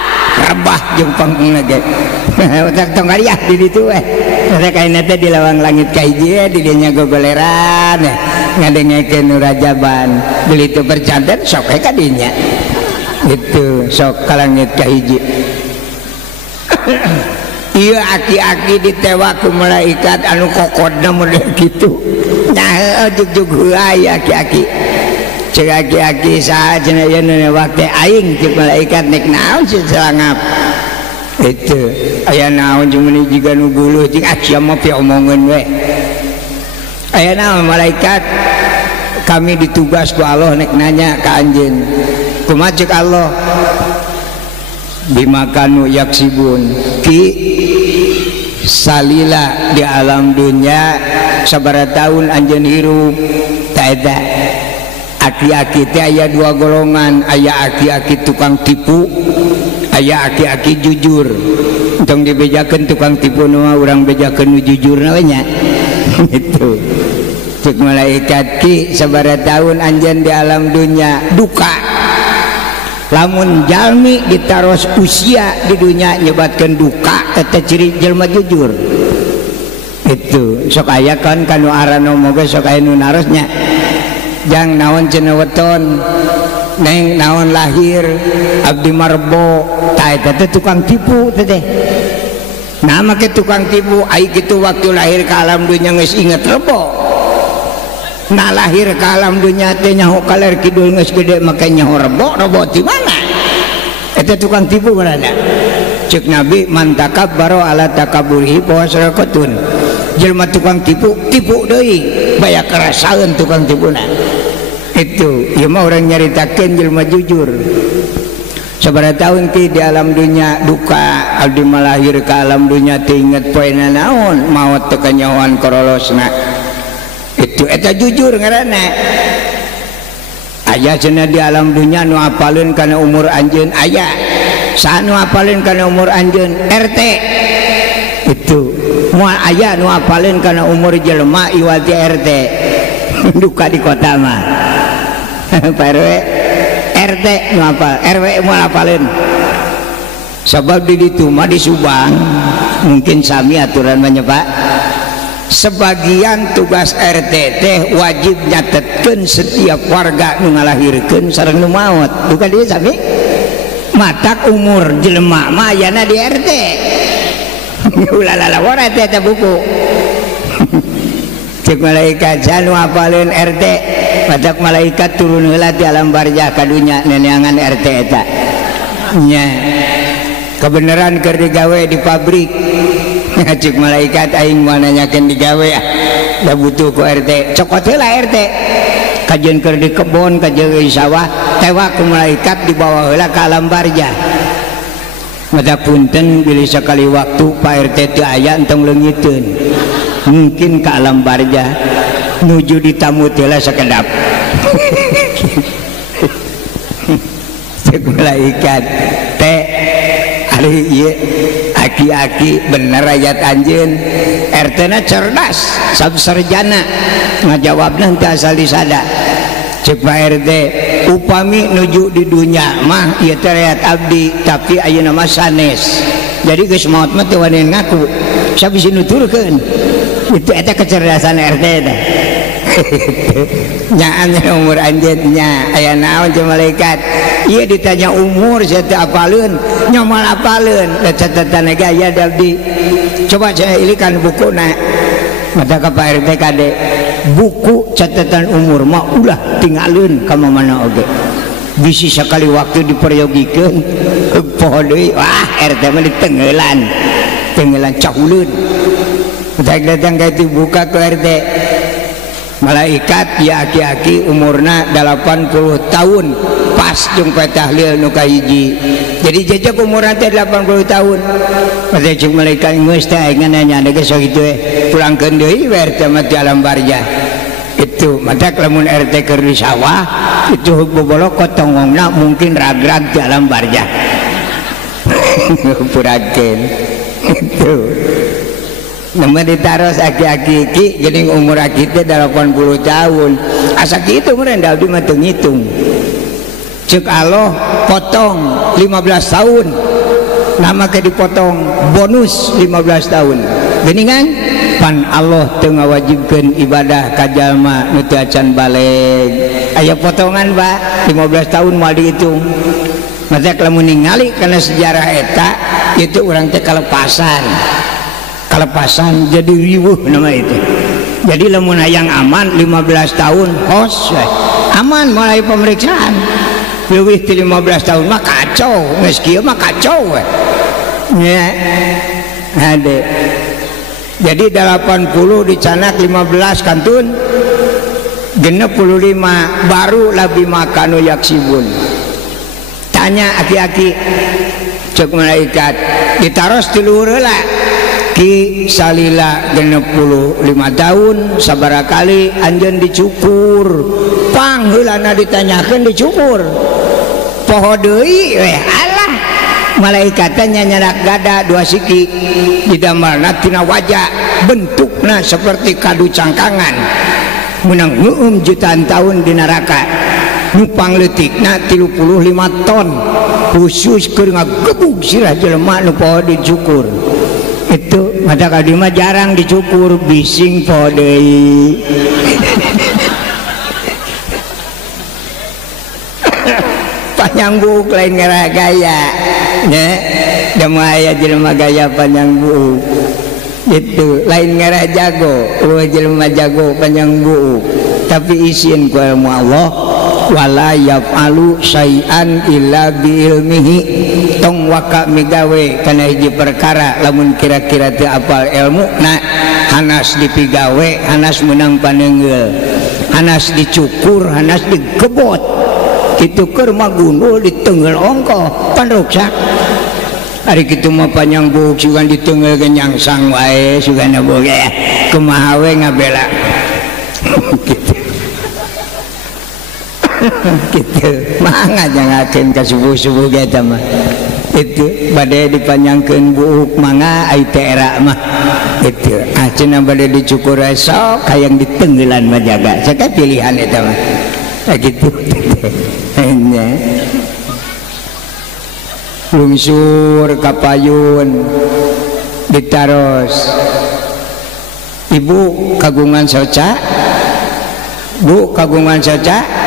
rebah jeung panggungna ge utak tong ariah di ditu we rek ayeuna teh di lawang langit ka hiji di dieu nya gogoleran ngadengekeun nu rajaban beli teu bercanten sok we ka dinya itu sok ka langit ka hiji ieu aki-aki ditewak ku malaikat anu kokodna model kitu nah ujug-ujug heuai aki-aki cek aki-aki saha cenah ieu nu newak teh aing cek malaikat nek naon sih selangap itu aya naon jeung meuni jiga nu guluh jeung sia mah piomongeun we aya naon malaikat kami ditugas ku Allah nek nanya ka anjeun kumaha cek Allah bimakanu yaksibun ki salila di alam dunya sabaraha taun anjeun hirup ta eta aki-aki teh aya dua golongan aya aki-aki tukang tipu aya aki-aki jujur tong dibejakeun tukang tipu nu urang bejakeun nu jujurna we nya gitu cek malaikat ki sabaraha taun anjeun di alam dunya duka lamun jalmi ditaros usia di dunia nyebatkeun duka eta ciri jelema jujur itu sok aya kan kanu arana moga sok aya nu narosnya jang naon cenah weton neng naon lahir abdi marbo ta eta teh tukang tipu teh nama ke tukang tipu ai kitu waktu lahir ka alam dunya geus inget rebo nah lahir ke alam dunya teh nyaho kaler kidul geus gede make nyaho rebo di mana eta tukang tipu ngaranna cek nabi man takabbaro ala takaburihi fa wasrakatun jelema tukang tipu deui baya kerasaeun tukang tipuna itu ieu mah urang nyaritakeun jelema jujur sabaraha taun ti di alam dunya duka abdi malahir ka alam dunya teh inget poena naon maot teu kanyahoan korolosna itu eta jujur ngaranna aya cenah di alam dunya nu apaleun kana umur anjeun aya saha nu apaleun kana umur anjeun RT itu moal aya nu apaleun kana umur jelema iwati RT duka di kota mah Pak RW RT nu apal RW moal apaleun sabab di ditu mah di Subang mungkin sami aturan mah nya Pak sebagian tugas RT teh wajib nyatetkeun setiap warga nu ngalahirkeun sareng nu maot bukan dia sami matak umur jelema mah ayana di RT ulalala ora teh buku cek malaikat janu apaleun RT matak malaikat turun heula di alam barzah kadunya neneangan RT eta nya kebenaran keur digawe di pabrik cek malaikat aing mau nanyakeun digawe da butuh ku RT cokot heula RT kajian keur di kebon kajian di sawah tewak ku malaikat dibawa heula ka alam barzah mata punten bilih sekali waktu Pak RT teu aya entong leungiteun mungkin ka alam barzah nuju di tamu teh lah sakedap cek malaikat teh ari ieu aki-aki bener ayat anjeun RT na cerdas sarjana ngajawabna teu asal disada cek Pak RT upami nuju di dunya mah ieu teh rakyat abdi tapi ayeuna mah sanes jadi geus maot mah teu wani ngaku sabisi nuturkeun itu eta kecerdasan RT teh nyaan umur anjeunnya aya naon jeung malaikat ieu ditanya umur saya teh apaleun nyomal apaleun da catatan ge aya abdi coba saya ilikan bukuna mata ka Pak RT kade buku catatan umur mah ulah tinggalin ka mana oge bisi sekali waktu diperyogikeun poho deui wah RT mah ditenggelan cahuleun datang ka itu buka ke RT malaikat ya aki-aki umurna 80 tahun pas jeung poe tahlil nu kahiji jadi jejak umurna teh 80 tahun mata jeung malaikat geus teh aing nanya geus sakitu pulangkeun deui RT mah di alam barzah itu mata lamun RT keur di sawah itu bobolok kotongongna mungkin ragrag di alam barzah purakeun itu nama ditaros aki-aki jadi umur aki teh 80 tahun asa kitu meureun da abdi mah teu ngitung ceuk Allah potong 15 tahun nama ke dipotong bonus 15 tahun geuningan pan Allah teu ngawajibkeun ibadah ka jalma nu teu acan baleg aya potongan Pak 15 tahun moal dihitung mata lamun ningali kana sejarah eta itu urang teh kalepasan jadi riweuh nama itu jadi lamun hayang aman 15 tahun hos aman mulai pemeriksaan leuwih ti 15 tahun mah kacau geus kieu mah kacau nya hade jadi 80 dicanak 15 kantun 65 baru labi makanu yaksibun tanya aki-aki cek malaikat ditaros ti luhur heula ki salila 65 tahun sabaraha kali anjeun dicukur pang heulana ditanyakeun dicukur poho deui we alah malaikatnya nyanak gada dua siki didamelna tina wajah bentukna seperti kadu cangkangan menang jutaan tahun di neraka nupang leutikna 35 ton khusus keur ngagebug sirah jelema nu poho dicukur itu mata kadi mah jarang dicukur bising poho deui panjang buuk lain ngarah gaya nya da mah aya jelema gaya panjang buuk itu lain ngarah jago jelema jago panjang buuk tapi isin ku ilmu Allah wala yaf'alu syai'an illa bi ilmihi tong waka migawe kana hiji perkara lamun kira-kira teu apal ilmu na hanas dipigawe hanas menang paneungeul hanas dicukur hanas digebot kitu keur magundul diteungeul ongkoh pan ruksak ari kitu mah panjang buuk sugan diteungeul ge nyangsang wae sugana boge kumaha we ngabela kitu gitu mangga jangakeun ka subuh-subuh ge eta mah itu bade dipanjangkeun buuk mangga ai teh era mah itu cenah bade dicukur esok hayang diteunggelan mah jaga saka pilihan eta mah gitu nya lungsur ka payun ditaros ibu kagungan soca bu kagungan soca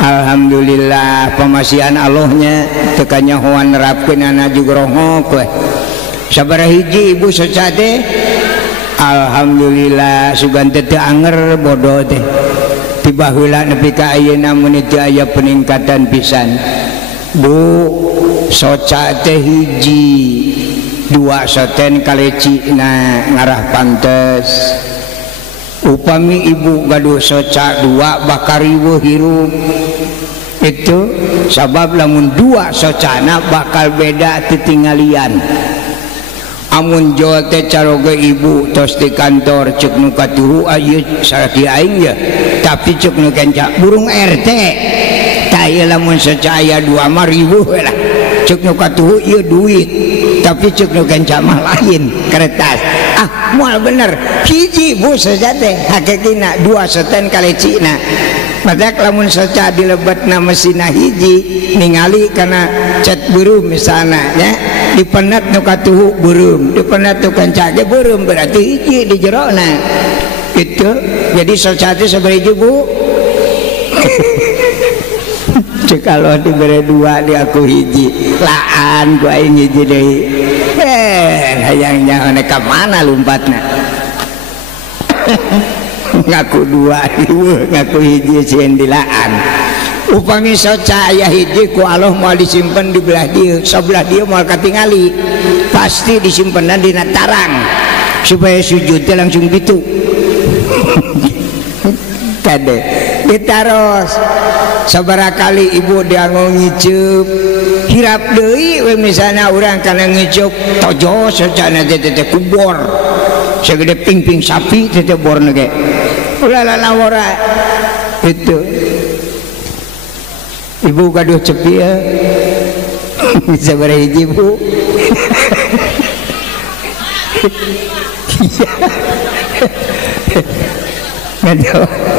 alhamdulillah pemasihan Allahnya tekannya hoan nerapkeun anak juga rohok we. Sabaraha hiji ibu soca teh alhamdulillah sugan teu anger bodoh teh tiba heula nepi ka ayeuna mun teu aya peningkatan pisan. Bu soca teh hiji dua soten kalecina ngarah pantes. Upami ibu gaduh soca dua bakal riweuh hirup itu sabab lamun dua socana bakal beda titinggalian. Amun jol teh caroge ibu tos di kantor cek nu katuhu ayeuna saraki aing ya tapi cek nu kenca burung RT tah ieu lamun soca aya dua mah riweuh lah cek nu katuhu ieu duit tapi cek nu kenca mah lain kertas. Ah moal bener hiji bu saja teh hakikina dua soten kalecina madak lamun soca dilebetna mesinna hiji ningali kana cat beureum misalna nya dipenat nu katuhu beureum dipenat nu kenca ge beureum berarti hiji di jerona itu jadi soca teh sabaraha bu cek kalau dibere dua di aku hiji laan ku aing hiji deui hayangnya ka mana lompatna ngaku dua ngaku hiji sieun dilaan. Upami soca aya hiji ku Allah moal disimpen di belah dieu sabelah dieu moal katingali pasti disimpenna dina tarang supaya sujud teh langsung kitu kade ditaros sabaraha kali ibu dianggo ngiceup hirap deui we misalna urang kana ngiceup tojos socana teh kubor sagede ping-ping sapi teh borna ge ulah ora itu ibu gaduh cepi ya sabaraha hiji bu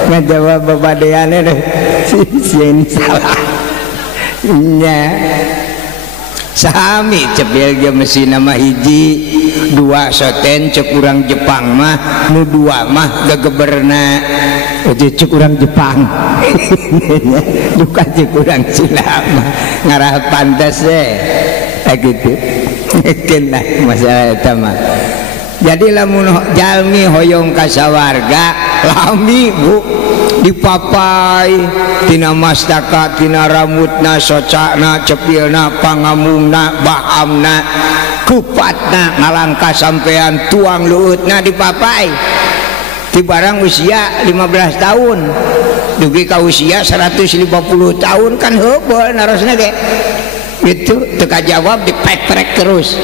ngajawab babadeane deh sieun salah nya sami cebil ge mesin mah hiji dua soten cek urang Jepang mah nu dua mah gegeberna cek urang Jepang bukan cek urang Sunda mah ngarah pantes gitu kenah masalah eta mah. Jadi lamun jalmi hoyong ka sawarga lami bu dipapai tina mastaka tina rambutna socana cepilna pangamungna bahamna kupatna ngalangka sampean tuang luutna dipapai ti barang usia 15 tahun dugi ka usia 150 tahun kan heupeul narosna ge itu teu kajawab dipek-prek terus.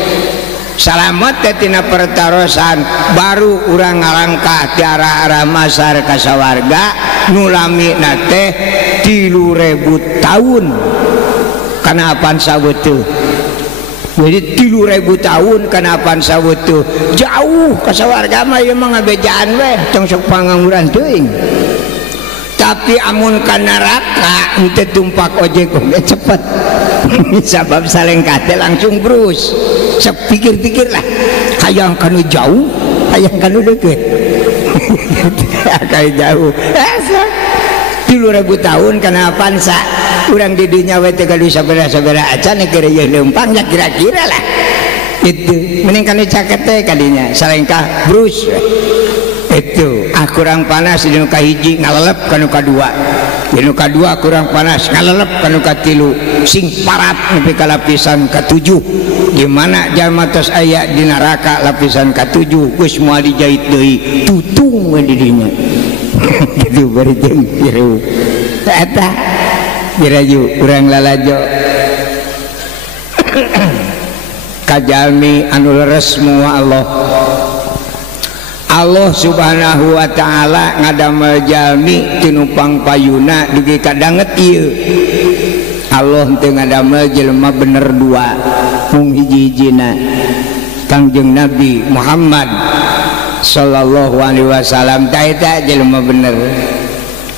Salamet tina pertarosan baru urang ngalangkah ti arah-arah masar ka sawarga nu lamina teh 3000 tahun kana apaan saweuteung. Jadi 3000 tahun kana apaan saweuteung jauh ka sawarga mah ieu mah ngabejaan we tong sok panganguran teuing. Tapi amun ka neraka henteu tumpak ojek oge cepet sabab salengkah teh langsung brus. Sok pikir-pikir lah hayang kanu jauh hayang kanu deket kayak jauh 3000 tahun kenapa sa urang di dinya we teh gaduh sabaraha acan keur ieu leumpang ya kira-kira lah itu mending kanu caket teh kadinya salengkah brus itu kurang panas di nu kahiji ngalelep kanu kadua di nu kadua kurang panas ngalelep kanu katilu sing parat nepi ka lapisan ka-7 di mana jalma tos aya di neraka lapisan ka-7 geus moal dijait deui tutung we di dinya kitu bari jeung biru eta diraju urang lalajo kajalmi anu leres moal Allah subhanahu wa ta'ala ngadamel jalmi tinupang payuna dugi kadanget ieu Allah teu ngadamel jelema bener dua mung hiji-hijina Kangjeng Nabi Muhammad sallallahu alaihi wasallam tah eta jelema bener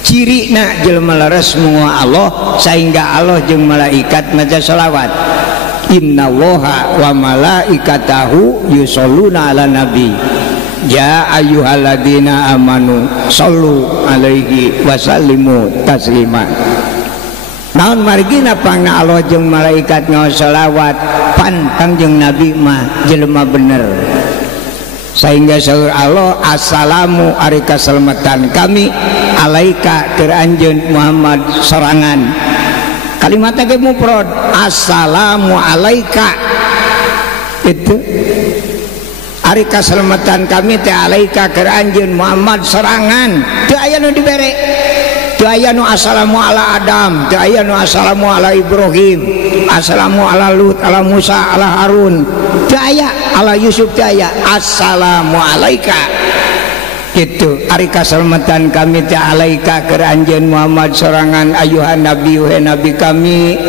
cirina jelema leres moal Allah sehingga Allah jeung malaikat maca shalawat innallaha wa malaikatahu yusholluna ala nabi ya ayyuhalladzina amanu shollu alaihi wasallimu taslima naon margina pangna Allah jeung malaikat ngasolawat pan Kangjeng Nabi mah jelema bener. Sehingga saur Allah assalamu ari kaselamatan kami alaika keur anjeun Muhammad sorangan. Kalimatnya ge mufrad assalamu alaika itu ari kaselamatan kami teh alaika keur anjeun Muhammad sorangan teu aya nu dibere. Teu aya nu assalamu ala Adam, teu aya nu assalamu ala Ibrahim, assalamu ala Lut, ala Musa, ala Harun, teu aya ala Yusuf, teu aya assalamu alaika. Gitu ari kaselamatan kami teh alaika keur anjeun Muhammad sorangan ayuhan nabi he nabi kami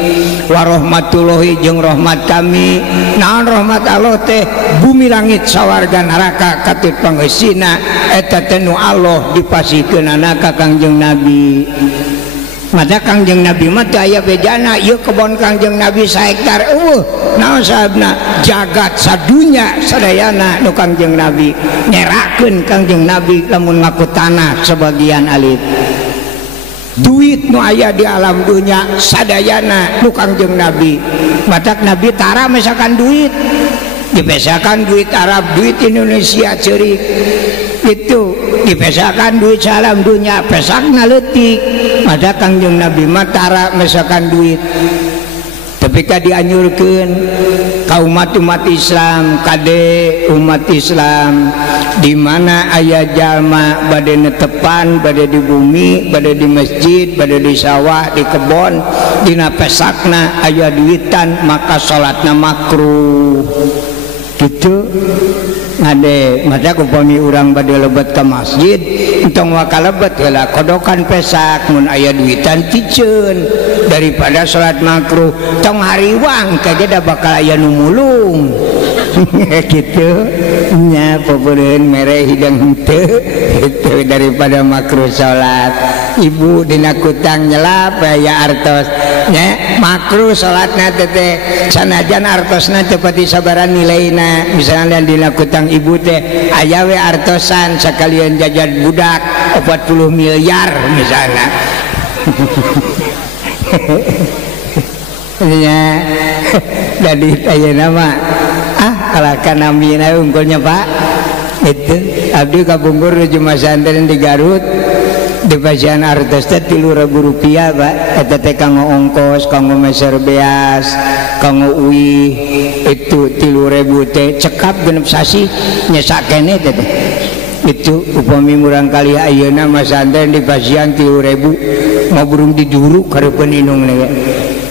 wa rahmatullahi jeung rahmat kami. Naon rahmat Allah teh bumi langit sawarga neraka katut pangeusina eta teh nu Allah dipasikeunana ka Kangjeng Nabi. Mata Kangjeng Nabi mah teu aya bejana ieu kebon Kangjeng Nabi 1 hektar naon sahabna jagat sadunya sadayana nu Kangjeng Nabi nyerakeun Kangjeng Nabi lamun ngaku tanah sebagian alit duit nu aya di alam dunya sadayana nu Kangjeng Nabi. Matak Nabi tara misalkan duit dipesakan duit Arab duit Indonesia ceurik itu dipesakan duit salam dunya pesakna leutik. Mada Kangjeng Nabi mah tara misalkan duit tapi ka dianjurkeun ka umat Islam kade umat Islam di mana aya jalma bade netepan bade di bumi bade di masjid bade di sawah di kebon dina pesakna aya duitan maka salatna makruh gitu. Ngade mata kupami urang bade lebet ke masjid entong waka lebet heula kodokan pesak mun aya duitan ticeun daripada salat makruh tong hariwang kageda bakal aya nu mulung gitu nya peureun mere hidang henteu itu daripada makruh salat. Ibu dina kutang nyelap aya artos nya makruh salatna teh sanajan artosna teu pati sabaran nilaina. Misalnya dina kutang ibu teh aya we artosan sakalian jajan budak 40 miliar misalnya. Ya jadi ayeuna mah alakan namina unggulnya Pak itu abdi kabungkur di Masantren di Garut di pasian artos teh 3.000 rupiah Pak eta teh kanggo ongkos kanggo meser beas kanggo uih itu 3.000 teh cekap genep sasi nyesak keneh teh itu upami murang kali ayeuna Masantren di pasian 3.000 mau burung diduruk hareupeun inung nya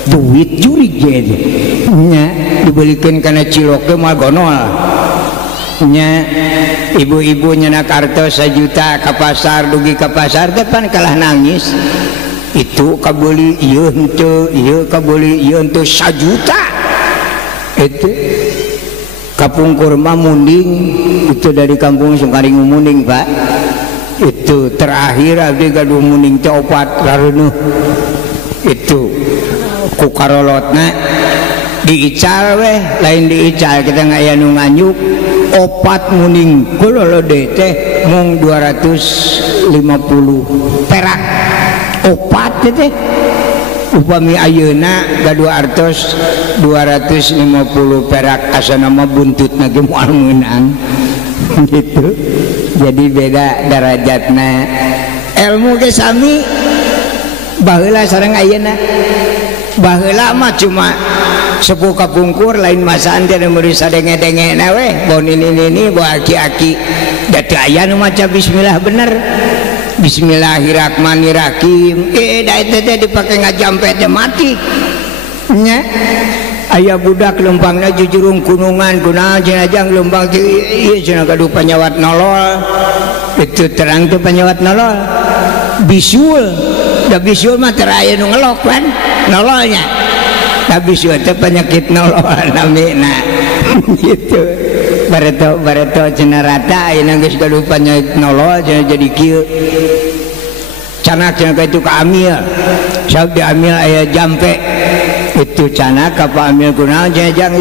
duit jurig ge nya dibelikeun kana cilok ge moal gonol nya ibu-ibu nyenak artos 1 juta ka pasar dugi ka pasar teh pan kalah nangis itu kabeli ieu henteu ieu kabeli ieu henteu 1 juta itu kapungkur mah munding itu dari kampung Sungkaringu munding Pak itu terakhir abdi gaduh munding teh 4 rareuneuh itu ku karolotna diical weh lain diical kita ngaya nu nganyuk 4 muning kulolode teh mung 250 perak 4 teh upami ayeuna gaduh artos 250 perak asana mah buntutna ge moal meunang gitu. Jadi beda derajatna ilmu ge sami baheula sareng ayeuna. Baheula mah cuma sepuh kapungkur lain masaan teh meuli sadenge-dengena we bon ini bo aki-aki da teu aya nu maca bismillah bener bismillahirrahmanirrahim da eta teh dipake ngajampe teh mati nya aya budak lempangna jujurung kunungan kunaon cenah lempang ieu cenah gaduh panyawat nolol itu terang teh panyawat nolol bisul da bisul mah teu aya nu ngelok kan nololnya tapi suatu penyakit nolol namina gitu bareto cenah rata ayeuna geus gaduh penyakit nolol cenah jadi kieu canak cenah kitu ka amil sok di amil aya jampe itu canak ka amil kunaon cenah jang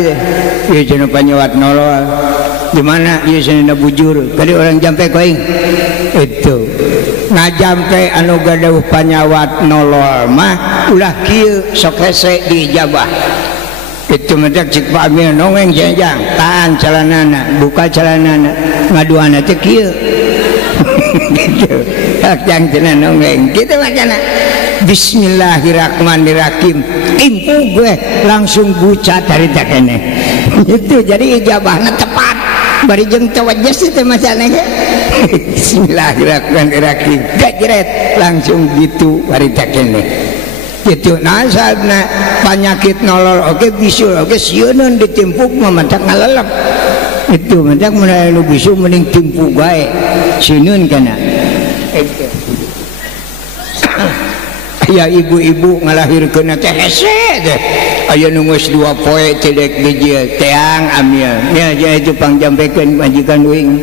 ieu cenah penyewat nolol di mana ieu cenah bujur kali orang jampe koing itu ngajampe anu gadeuh panyawat nolol mah ulah kieu sok hese diijabah itu mentek cik Pak Amir nongeng jajang tahan calanana buka calanana ngaduana teh kieu gitu hak jang cenah nongeng kitu macana bismillahirrahmanirrahim timpu gue langsung bucat dari takene itu jadi ijabahna tepat bari jeung tawajjus teh macana ge bismillahirrahmanirrahim gajret langsung gitu bari takene gitu nasabna penyakit nolol oke bisul oke sieun ditimpuk mah mantak ngalelep itu mantak mun anu bisu mending timpuk bae sieun kana itu ya ibu-ibu ngalahirkeun teh hese teh aya nu geus 2 poe cedek bijil teang amil nya itu pangjampekeun majikan uing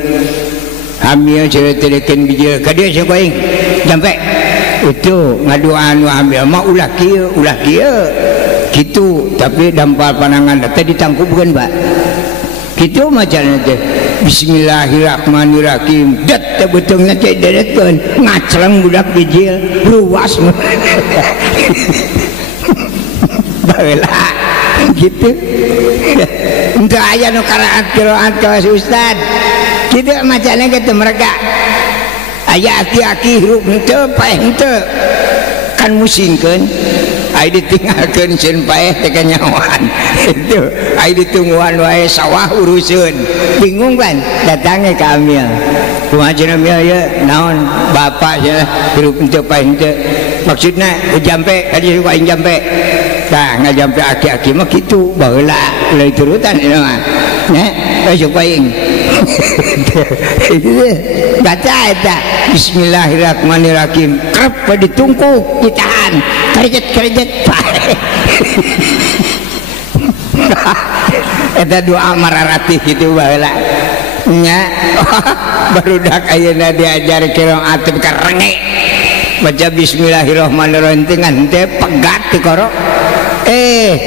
hamil cedekeun bijil ka dieu sok uing jampe itu ngaduaan hamil mah ulah kieu gitu tapi dampal panangan teh ditangkupkeun Pak kitu macana teh bismillahirrahmanirrahim dat teh beutungna teh dedetkeun ngacleng budak bijil luas baheula gitu henteu aya nu qiraat ka ustad kitu macana kitu mereka aya aki-aki hirup henteu paeh henteu kan musingkeun ai ditinggalkeun sieun paeh teh kanyawan itu ai ditungguan wae sawah uruseun bingung kan datange ka Amil kumaha cenah Amil ye naon bapak cenah hirup henteu paeh henteu maksudna jampe kadi suka jampe tah ngajampe aki-aki mah kitu baheula ulah turutan ieu mah nya besok paing baca eta bismillahirrahmanirrahim krep ditungku ditahan kerejet eta doa mararatih gitu baheula nya barudak ayeuna diajar qiraat karenge baca bismillahirrahmanirrahim ngan teh pegat ti koro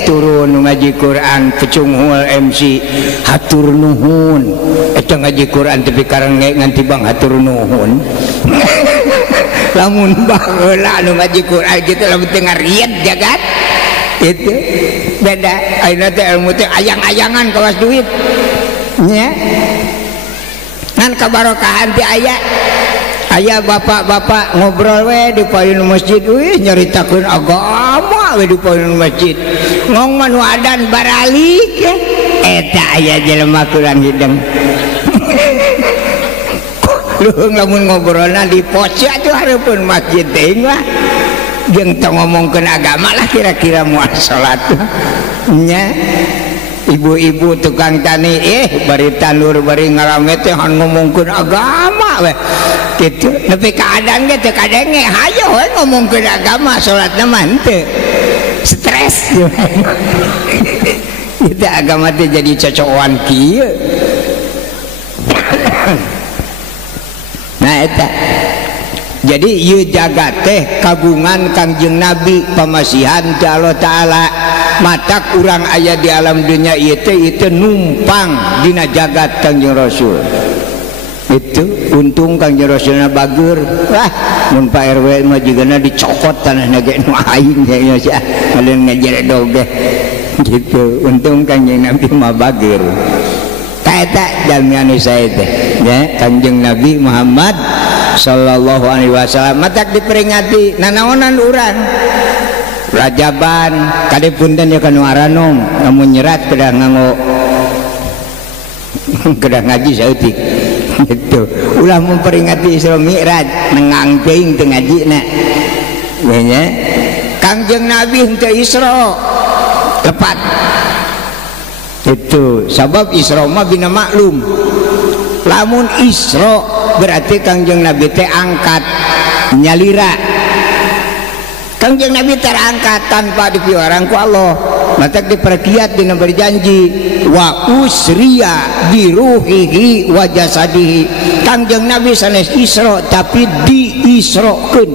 turun ngaji Quran pecunghul MC hatur nuhun eta ngaji Quran tapi karenge ngan tibang hatur nuhun lamun baheula anu ngaji Quran kitu lamun teu ngariet jagat itu beda ayeuna teh ilmu teh ayang-ayangan kawas duit nya ngan kabarokahan teh aya bapak-bapak ngobrol we di paeun masjid wih nyaritakeun agama we di paeun masjid ngong manu adan baralik eta aya jelema kurang hideng luhung lamun ngobrolna di pos atuh hareupeun masjid teh mah jeung tong ngomongkeun agama lah kira-kira moal salat nya ibu-ibu tukang tani bari tanur bari ngarame teh han ngomongkeun agama we kitu nepi ka adan ge teu kadenge hayo we ngomongkeun agama salatna mah henteu stres itu agama teh jadi cocokan kieu nah eta jadi ieu jagat teh kagungan Kangjeng Nabi pamasihan ti Allah taala matak urang aya di alam dunia ieu teh numpang dina jagat Kangjeng Rasul itu untung Kangjeng Rasulna bager lah mun Pak RW mah jigana dicokot tanahna ge nu aing nya sia ngaleun ngajeredog gitu untung Kangjeng Nabi mah bager kaeta jalmi anu sae teh ya Kangjeng Nabi Muhammad sallallahu alaihi wasallam matak diperingati nanaonan urang Rajaban kade punten ya kanu aranom namun nyerat kedah nganggo kedah ngaji saeutik gitu ulah memperingati Isra Mi'raj nengang teuing teu ngajina nya Kangjeng Nabi henteu Isra tepat itu sabab Isra mah bina maklum lamun Isra berarti Kangjeng Nabi teh angkat nyalira Kangjeng Nabi terangkat tanpa dipiarang ku Allah matak diperkiat dina berjanji wa usriya bi ruhihi wa jasadihi Kangjeng Nabi sanes Isra tapi diisrokeun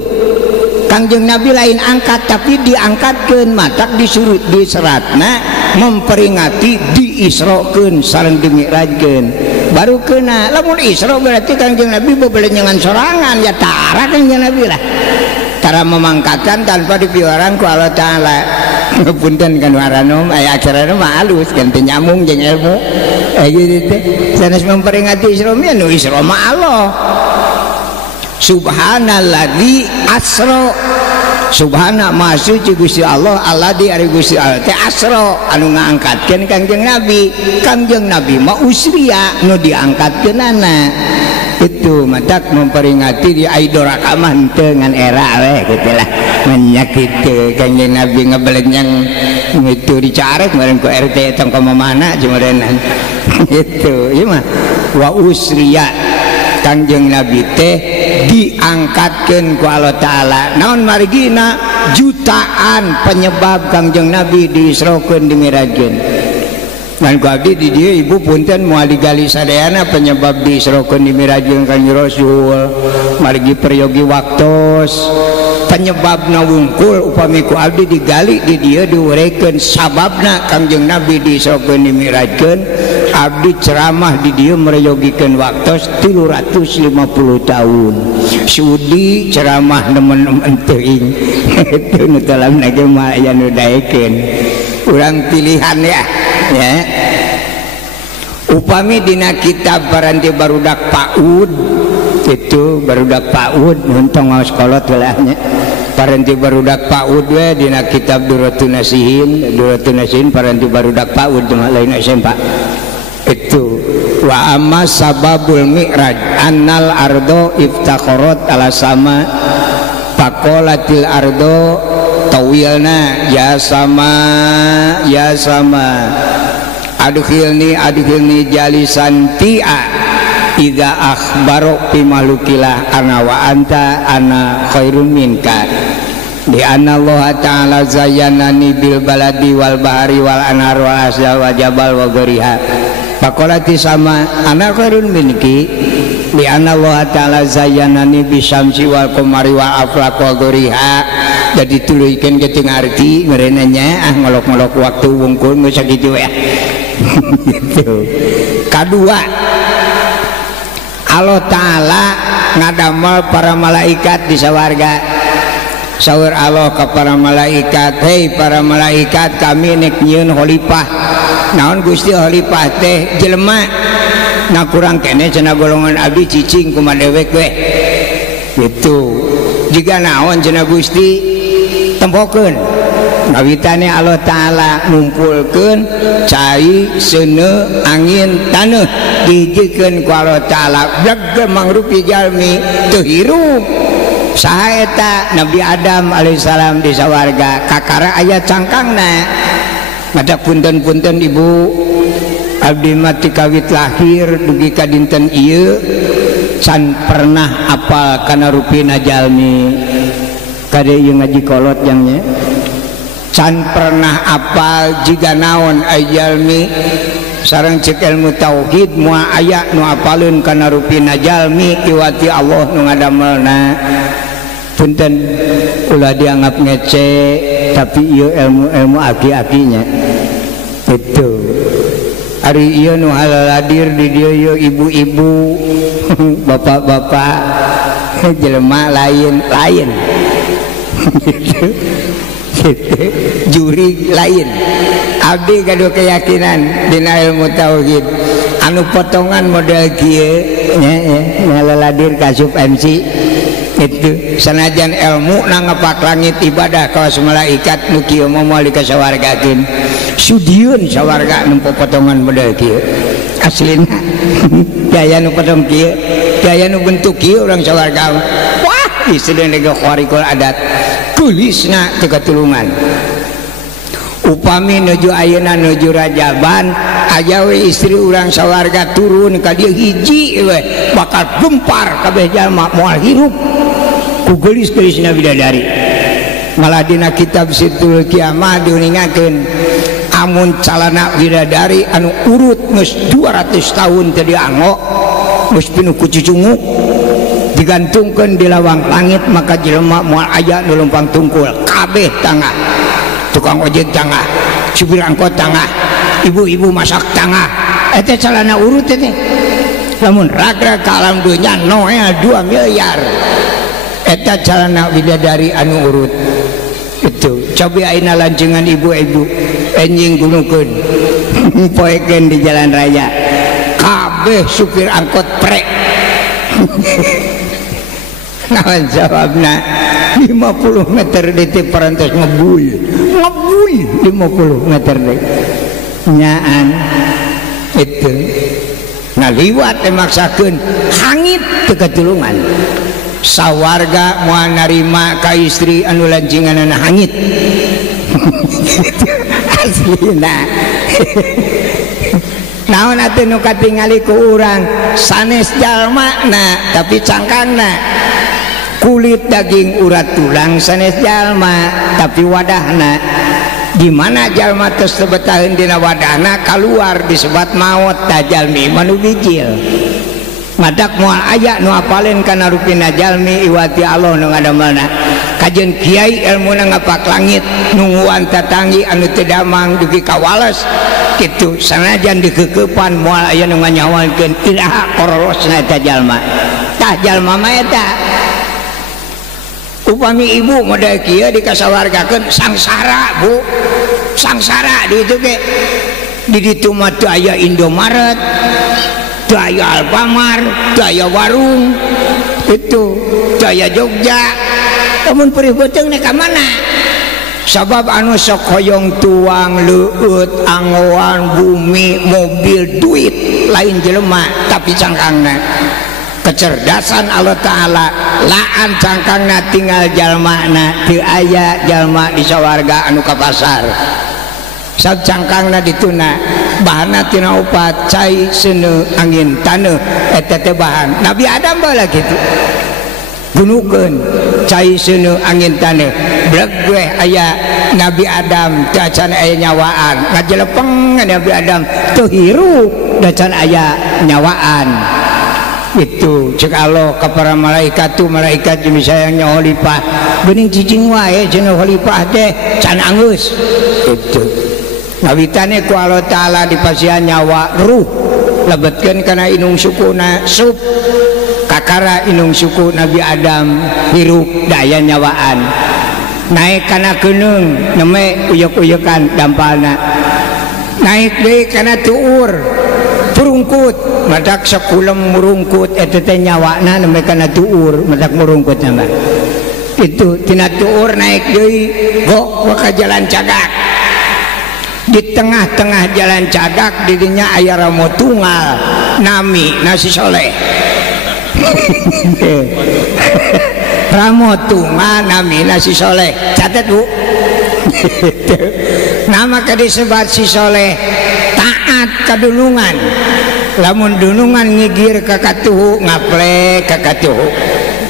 Kangjeng Nabi lain angkat tapi diangkatkeun matak disuruh diseratna memperingati diisrokeun sareng dimi'rajkeun baru kena lamun Isra berarti Kangjeng Nabi bebelenjengan sorangan ya tara Kangjeng Nabi lah tara memangkatan tanpa dipiwaran ku Allah Ta'ala punten kan waranom aya acarana mah alus ganti nyamung jeung ilmu gitu teh sanes memperingati Isra nu Isra mah Allah subhanalladzi asra subhana maha suci Gusti Allah alladzi ari Gusti Allah teh asra anu ngaangkatkeun Kangjeng Nabi mah usriya nu diangkatkeunana itu matak memperingati di aidora kamah henteu ngan era we kitu lah menyak kitu Kangjeng Nabi ngabelenyang itu dicarek meureun ku RT tong ka mana jemeureunna itu ieu mah wa usriya Kangjeng Nabi teh diangkatkeun ku Allah Ta'ala naon marigina jutaan penyebab Kangjeng Nabi diisrokeun dimirajkeun dan ku abdi di dieu ibu punten moal digali sadayana penyebab diisrokeun dimirajkeun Kanjeng Rasul marigi peryogi waktos penyebabna wungkul upami ku abdi digali di dieu diureukeun sababna Kangjeng Nabi diisrokeun dimirajkeun abdi ceramah di dieu mereyogikeun waktos 350 tahun sudi ceramah nemen-nemen teuing itu nu dalamna ge mah aya nu daekeun urang pilihan ya upami dina kitab paranti barudak PAUD itu barudak PAUD muntong ngaos kolot gelahnya paranti barudak PAUD we dina kitab Duratun Nasihin paranti barudak PAUD mah lain SMP itu wa amma sababul mi'raj annal ardo iftakharat ala sama faqalatil ardo tawilna ya sama adkhilni jalisan ti'a idza akhbaru fi malukilah ana wa anta ana khairun minka di anna Allah Ta'ala zayyanani bil baladi wal bahari wal anhar wal asya wa jabal wa goriha faqalati sama ana khairun minki di anna Allah Ta'ala zayyanani bisyamsi wal qamari wa aflaq wa goriha jadi tuluikeun geuting arti ngeureunanya ngolok-ngolok waktu wungkul geus sakitu ya gitu. Kadua Allah Ta'ala ngadamel para malaikat di sawarga saur Allah ke para malaikat hei para malaikat kami nek nyieun khalifah naon Gusti khalifah teh jelema na kurang kene cenah golongan abdi cicing kumaha dewek we gitu jiga naon cenah Gusti tempokeun ngawitane Allah Ta'ala ngumpulkeun cai seuneu angin taneuh dijikeun ku Allah Ta'ala blag mangrupi jalmi teu hirup saha eta Nabi Adam alaihissalam di sawarga kakara aya cangkangna mata punten-punten ibu abdi mati kawit lahir dugi ka dinten ieu can pernah apal kana rupina jalmi kade ieu ngaji kolot jangnya can pernah apal jiga naon ai jalmi sareng cek ilmu tauhid moal aya nu apaleun kana rupina jalmi kiwati Allah nu ngadamelna punten ulah dianggap ngece tapi ieu ilmu aki-akinya itu hari ieu nu halaladir di dieu ieu ibu-ibu bapak-bapak jelema lain gitu juri lain abdi kado keyakinan dina ilmu tauhid anu potongan model kieu halaladir kasup MC itu sanajan ilmu nangapak langit ibadah kawas malaikat nu kieu moal dikasawargakeun sudieun sawarga nu potongan model kieu aslina daya nu potong kieu daya nu bentuk kieu urang sawarga wah istilah nego khariqul adat kulisna teu katulungan upami nuju ayeuna nuju Rajaban aya we istri urang sawarga turun ka dieu hiji we bakal gempar kabeh jalma moal hirup ku geulis-geulisna bidadari malah dina kitab Situl Kiamah diuningakeun amun calana bidadari anu urut geus 200 tahun teu dianggo geus pinuh ku cucunguk digantungkeun di lawang langit maka jelema moal aya nu lempang tungkul kabeh tangah tukang ojek tangah supir angkot tangah ibu-ibu masak tangah eta calana urut teh lamun ragra ka alam dunya Noel 2 miliar eta calana bidadari anu urut itu coba aina lancengan ibu-ibu enjing gunukeun poekeun di jalan raya kabeh supir angkot prek naon jawabna 50 meter detik parantos ngebul 50 meter detik nyaan itu ngaliwat maksakeun hangit teu katulungan sawarga moal narima ka istri anu lancinganana hangit aslina naon atuh nu katingali ku urang sanes jalmana tapi cangkangna kulit daging urat tulang sanes jalma tapi wadahna di mana jalma tos tebetaheun dina wadahna keluar disebat maot ta jalmi manu bijil madak moal aya nu apaleun kana rupina jalmi iwati Allah nu ngadamelna kajeun kiai elmuna ngapak langit nungguan tatanggi anu teu damang dugi kawales kitu sanajan dikeukepan moal aya nu nganyawalkeun ilaha korolosna eta jalma tah jalma mah eta upami ibu model kieu dikasawargakeun sangsara bu sangsara di itu ke di ditu mah teu aya Indomaret teu aya Alfamart teu aya warung itu teu aya Jogja lamun perih beuteung ne ka mana sabab anu sok hoyong tuang leueut angoan bumi mobil duit lain jelema tapi cangkangna kecerdasan Allah Ta'ala laan cangkangna tinggal jalmana teu aya jalma di sawarga anu ka pasar sab cangkangna dituna bahanna tina opat cai seuneu angin taneuh eta teh bahan Nabi Adam bae kitu gunukeun cai seuneu angin taneuh bleg gue aya Nabi Adam teu acan aya nyawaan ngajelepeng Nabi Adam teu hirup da can aya nyawaan itu cek Allah ka para malaikat tu malaikat jeung sayangnya khalifah geuning cicing wae cenah khalifah teh can angeus itu ngawitane ku Allah Ta'ala dipasihan nyawa ruh lebetkeun kana inung sukuna sup kakara inung suku Nabi Adam hirup daya nyawaan naik kana geunung neme uyek-uyekan dampalna naik deui kana tuur turungkut madak sakulem murungkut eta teh nyawana neme kana tuur madak murungkut mah itu tina tuur naik deui go ka jalan cagak di tengah-tengah jalan cagak didinya aya ramo tunggal nami nasi soleh ramo tunggal nami nasi soleh catat bu nama kadisebat si soleh taat kadunungan lamun dunungan ngigir ka katuhu ngaplek ka katuhu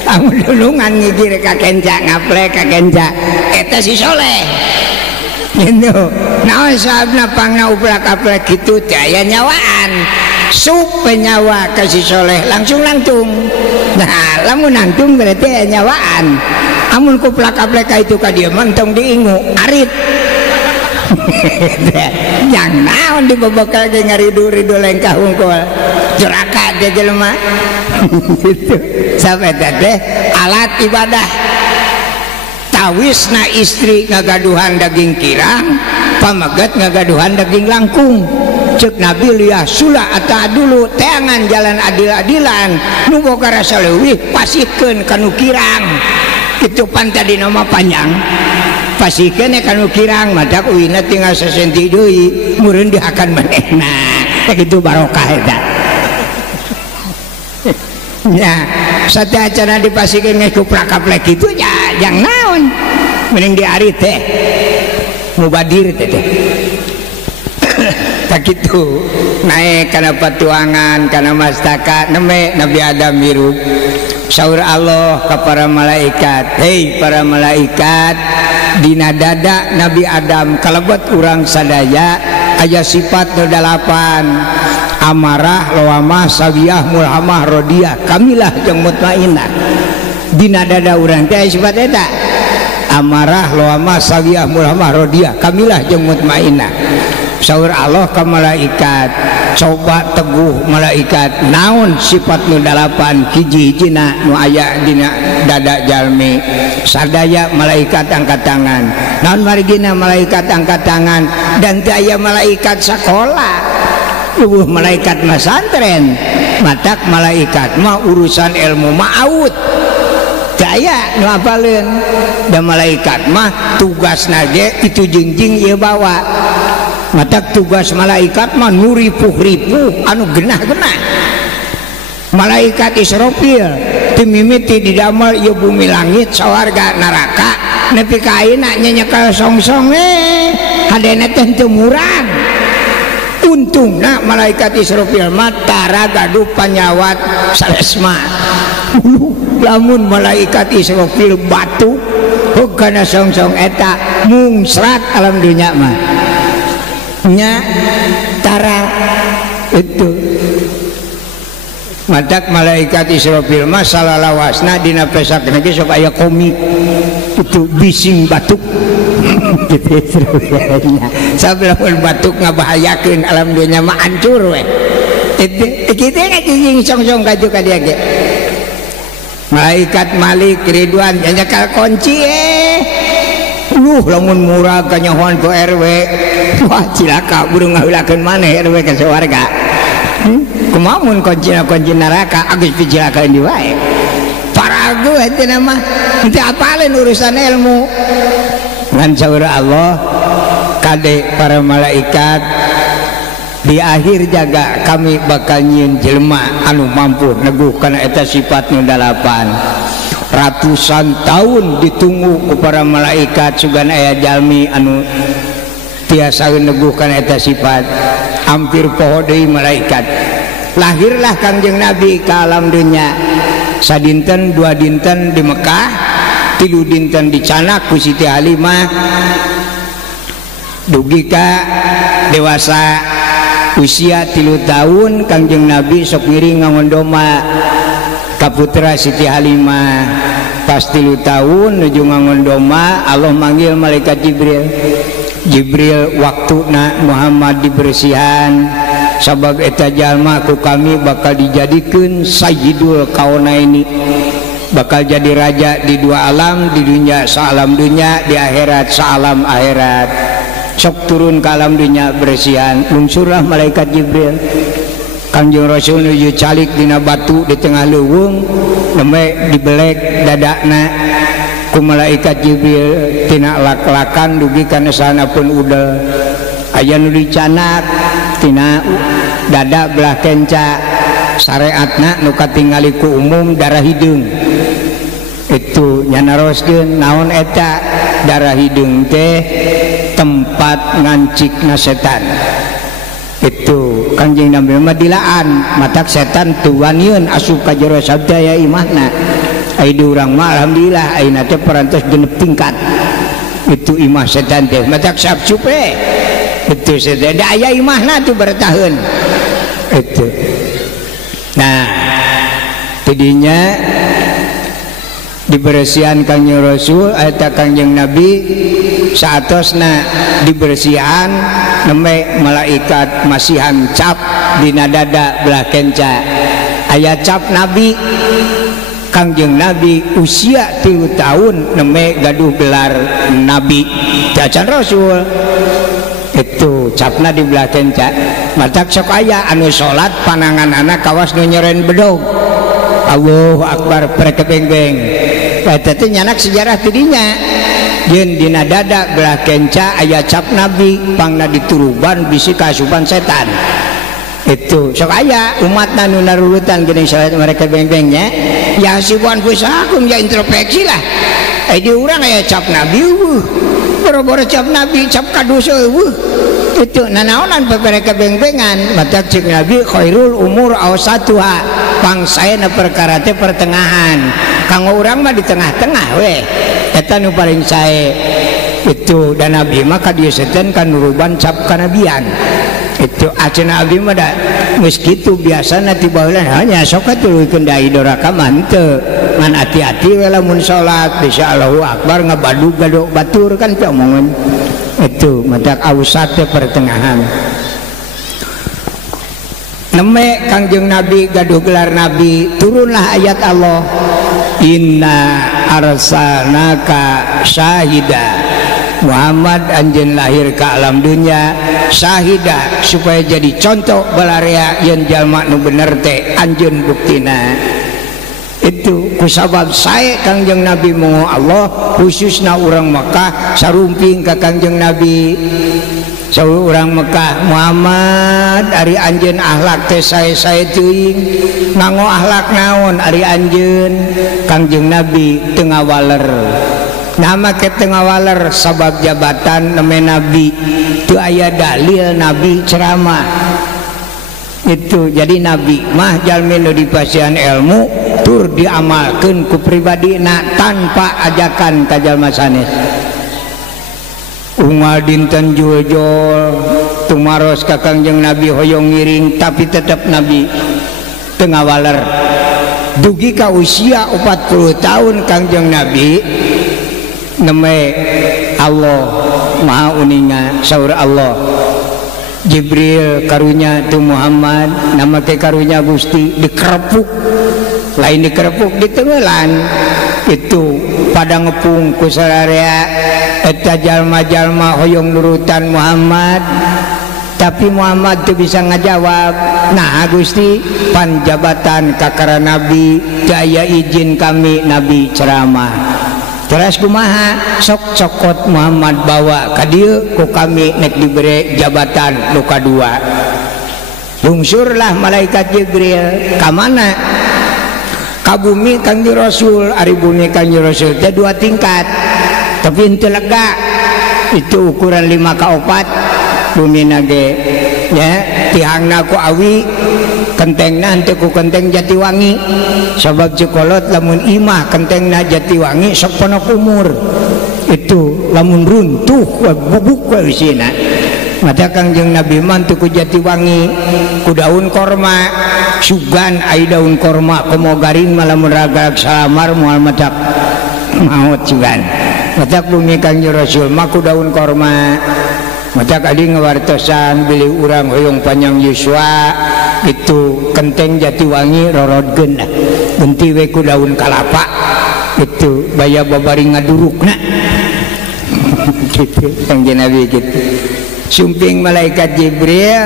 lamun dunungan ngigir ka kenca ngaplek ka kenca eta si soleh gitu naon sabna pangna uplak-aplek gitu daya nyawaan sup penyawa ka si soleh langsung nangtung nah lamun nangtung berarti nyawaan amun kuplak-aplek ka itu ka dieu mentong diingu arit yang naon dibebekal ge ngaridu-ridu lengkah hungkul juraka dia jelema gitu sampai teh alat ibadah tawisna istri ngagaduhan daging kirang pamaget ngagaduhan daging langkung cek Nabi liah sula ata dulu teangan jalan adil-adilan nu boga rasa leuwih pasikeun kanu kirang itu pantadi nama panjang pasikeun kanu kirang madak uina tinggal sasenti deui mureun dihakan manehna kitu barokah eta nya satya acara dipasikeun ge kuplak-aplek kitu nya jang naon mending diari teh mubadir teh tak gitu naik karena patuangan karena mastaka neme Nabi Adam hirup saur Allah ke para malaikat hei para malaikat dina dada Nabi Adam kalebet urang sadaya aya sifat 8 amarah lawamah sawiyah mulhamah rodiyah kamilah jeung mutmainnah dina dada urang teh sifat eta amarah lawamah sawiyah mulhamah rodiyah kamilah jeung mutmainnah saur Allah ka malaikat coba teguh malaikat naon sifat nu 8 hiji-hijina nu aya dina dada jalmi sadaya malaikat angkat tangan naon marigina malaikat angkat tangan dan teu aya malaikat sakola malaikat mah santren matak malaikat mah urusan ilmu ma'aud daya nu apaleun da malaikat mah tugasna ge itu jingjing ieu bawa matak tugas malaikat mah nu ripuh-ripuh anu genah-genah malaikat Israfil timimiti didamel ieu bumi langit sawarga neraka nepi ka ayeuna nyenyekel songsong hadena teh teu murang untungna malaikat Israfil mah tara gaduh panyawat salesma lamun malaikat Israfil batu hukana songsong eta mungsrat alam dunya mah nya tara itu matak malaikat Israfil mah salalawasna dina pesakna ge sok aya komik itu bising batuk gitu Israfilnya sablamun batuk ngabahayakeun alam dunya mah hancur we kitu ngajing songsong kaju ka dia ge malaikat Malik Ridwan nyakal kunci lamun murah kanyahoan ku RW wah cilaka burung ngaheulakeun maneh RW ka sawarga kumaha mun kunci neraka agus picilakaeun di wae paragu eta mah teu apaleun urusan ilmu ngan saur Allah kade para malaikat di akhir jaga kami bakal nyieun jelema anu mampu neguh kana eta sifat nu 8 ratusan tahun ditunggu ku para malaikat sugan aya jalmi anu tiasa neguh kana eta sifat hampir poho deui malaikat lahirlah Kangjeng Nabi ka alam dunya sadinten 2 dinten di Mekah 3 dinten di Canak ku Siti Halimah dugi ka dewasa usia 3 tahun Kangjeng Nabi sok ngiring ngangondoma ka putra Siti Halimah pas 3 tahun nuju ngangondoma Allah manggil malaikat Jibril waktuna Muhammad dibersihan sabab eta jalma ku kami bakal dijadikeun sayyidul kaunaini bakal jadi raja di 2 alam di dunia saalam dunia di akhirat saalam akhirat sok turun ke alam dunia bersihan lungsurlah malaikat Jibril Kanjeng Rasul nuju calik dina batu di tengah leuweung lembe dibelek dadakna ku malaikat Jibril tina lak-lakan dugi kana sahanapun udel aya nu dicanak tina dada belah kenca syariatna nu katingali ku umum darah hidung itu nyanaroskeun naon eta darah hidung teh tempat ngancikna setan itu Kanjeng Nabi madilaan matak setan tuwanieun asup ka jero sabdaya imahna ai di urang mah alhamdulillah ayeuna teh parantos genep tingkat itu imah setan teh matak sabcupe itu setan da aya imahna tuh bertaheun itu nah tidinya dibersihan Kanjeng Rasul eta Kanjeng Nabi saatosna dibersihan neme malaikat masihan cap dina dada belah kenca aya cap Nabi Kanjeng Nabi usia 3 tahun neme gaduh gelar Nabi dacan Rasul itu capna di belah kenca matak sok aya anu salat pananganana kawas nu nyeren bedog Allahu Akbar prekebeng-beng eta teh nyanak sejarah tidinya yeun dina dada belah kenca aya cap Nabi pangna dituruban bisi kasupan setan itu sok aya umatna nu narurutan geuning salat mereka beng-bengnya ya sibuan pusakum ya introspeksi lah di urang aya cap Nabi boro-boro cap Nabi cap kadosa itu nanaonan mereka beng-bengan mata cek Nabi khairul umur awsatuha pangsaena perkara teh pertengahan kanggo urang mah di tengah-tengah we eta nu paling sae itu dan Nabi mah ka dieu setan kan nuruban cap kanabian itu aceuna abdi mah da geus kitu biasana ti baheula hanya sok katuluykeun da idora ka mah henteu ngan hati-hati we lamun salat bisa Allahu Akbar ngabadug gadok batur kan omongan itu madak ausat teh pertengahan neme Kangjeng Nabi gaduh gelar Nabi turunlah ayat Allah inna arsalnaka syahida Muhammad anjeun lahir ke alam dunia syahida supaya jadi contoh balarea yen jalma nu bener teh anjeun buktina itu kusabab sae Kangjeng Nabi moho Allah khususna urang Mekah sarumping ka Kangjeng Nabi saur urang Mekah Muhammad ari anjeun akhlak teh sae-sae teuing nganggo akhlak naon ari anjeun Kangjeng Nabi teu ngawaler nama ke tengah waler sabab jabatan neme Nabi itu aya dalil Nabi ceramah itu jadi Nabi mah jalmi nu dipasihan ilmu tur diamalkeun ku pribadina tanpa ajakan ka jalma sanes unggal dinten jual-jual tumaros ka Kangjeng Nabi hoyong ngiring tapi tetap Nabi tengah waler dugi ka usia 40 tahun Kangjeng Nabi neme Allah maha uninga saur Allah Jibril karunya tu Muhammad nama ke karunya Gusti dikerepuk lain dikerepuk di tenggelan itu pada ngepung ku sararea eta jalma-jalma hoyong nurutan Muhammad tapi Muhammad tu bisa ngajawab nah Gusti panjabatan kakara Nabi daya izin kami Nabi ceramah terus kumaha sok cokot Muhammad bawa ka dieu ku kami nek diberi jabatan nu kadua lungsurlah malaikat Jibril ka mana ka bumi Kangjeng Rasul ari bumi Kangjeng Rasul teh 2 tingkat tapi henteu lega itu ukuran 5 ka 4 bumi nage ya tihangna ku awi kentengna henteu ku kenteng Jatiwangi sabab Cikolot lamun imah kentengna Jatiwangi sok pono umur itu lamun runtuh bubuk we isina mata Kangjeng Nabi mantu ku Jatiwangi ku daun korma sugan ai daun korma komo garing malamun raga salamar moal madak maot sugan mata bumi Kangjeng Rasul mah ku daun korma mata kali ngawartosan beli urang hoyong panjang Yuswa itu kenteng Jatiwangi rorodgeun genti we ku daun kalapa itu baya babari ngadurukna gitu Kangjeng Nabi gitu sumping malaikat Jibril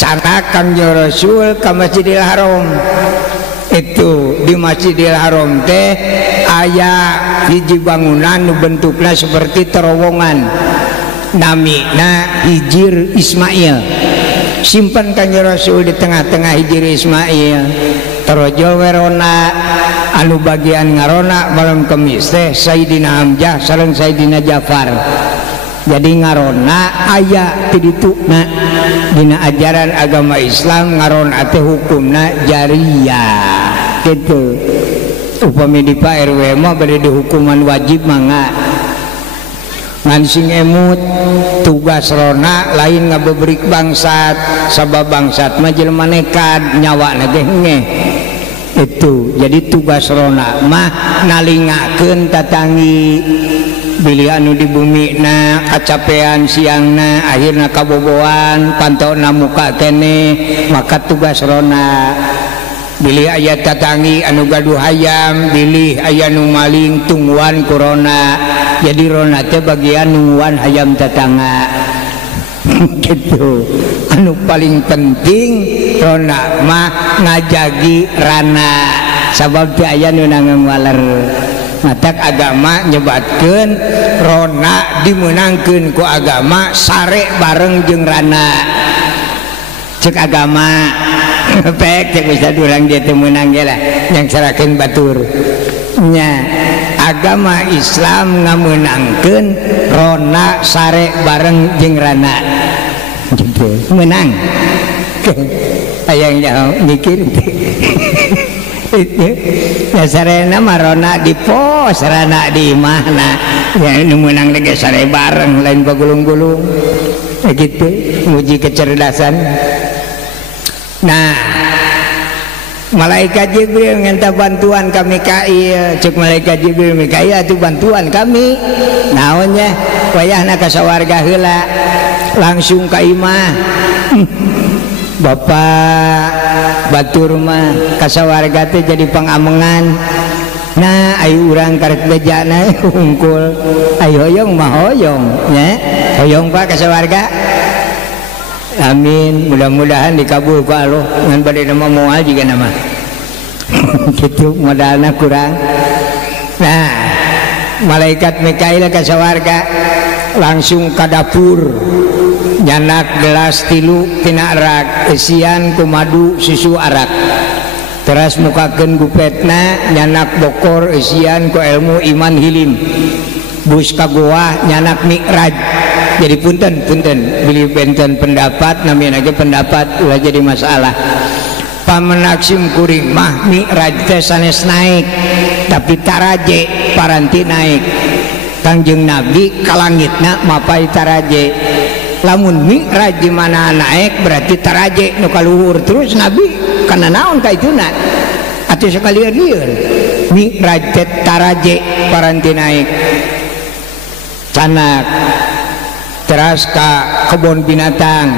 canak Kangjeng Rasul ka Masjidil Haram itu di Masjidil Haram teh aya hiji bangunan nu bentukna seperti terowongan namina Hijir Ismail simpan Kangjeng Rasul di tengah-tengah Hijir Ismail terojol werona anu bagian ngarona malam kemis teh Sayyidina Hamzah sareng Sayyidina Ja'far jadi ngarona aya ti dituna dina ajaran agama Islam ngarona teh hukumna jariyah gitu upami di Pak RW mah bade dihukuman wajib mangga ngansing emut tugas rona lain ngabebrik bangsat sabab bangsat mah jelema nekat nyawana teh ngeh itu jadi tugas rona mah nalingakeun tatangi bilih anu di bumi na kacapean siangna akhirna kaboboan pantona muka kene maka tugas rona bilih aya tatangi anu gaduh hayam bilih aya nu maling tungguan corona jadi rona teh bagian nungguan hayam tetangga gitu anu paling penting rona mah ngajagi rana sabab teh aya nu nangawaler matak agama nyebatkeun rona dimenangkeun ku agama sare bareng jeung rana cek agama pek cek bisa durang dia teu meunang ge lah yang sarakeun batur nya agama Islam ngameunangkeun rona sare bareng jeung rana gitu menang hayang jauh mikir itu dasarnya marona di pos rana di mana ya nu menang lagi sare bareng lain bagulung-gulung begitu muji kecerdasan. Nah malaikat Jibril minta bantuan ka Mikail, cek malaikat Jibril Mikail atuh bantuan kami naonnya wayahna ka sawarga heula langsung ka imah Bapak batur mah ka sawarga teh jadi pangamengan. Nah ayo urang karek bejana hungkul ayo hoyong mah hoyong nya hoyong Pak ka sawarga. Amin, mudah-mudahan dikabul ku Allah ngan bade nama moal juga nama gitu modalna kurang. Nah malaikat Mikail ka sawarga langsung ka dapur nyanak gelas 3 tina arak isian ku madu susu arak terus mukakeun gupetna nyanak bokor isian ku ilmu iman hilim bus ka goa nyanak mikraj. Jadi punten beli benten pendapat namanya lagi pendapat ulah jadi masalah. Pamenaksim kuring mah mikraj teh sanes naik tapi taraje paranti naik. Kangjeng Nabi ka langitna mapai taraje. Lamun mikraj di mana naik berarti taraje nu ka luhur terus Nabi kana naon ka ituna? Atuh sakalieur lieur. Mikraj teh taraje paranti naik. Canak teras ka kebun binatang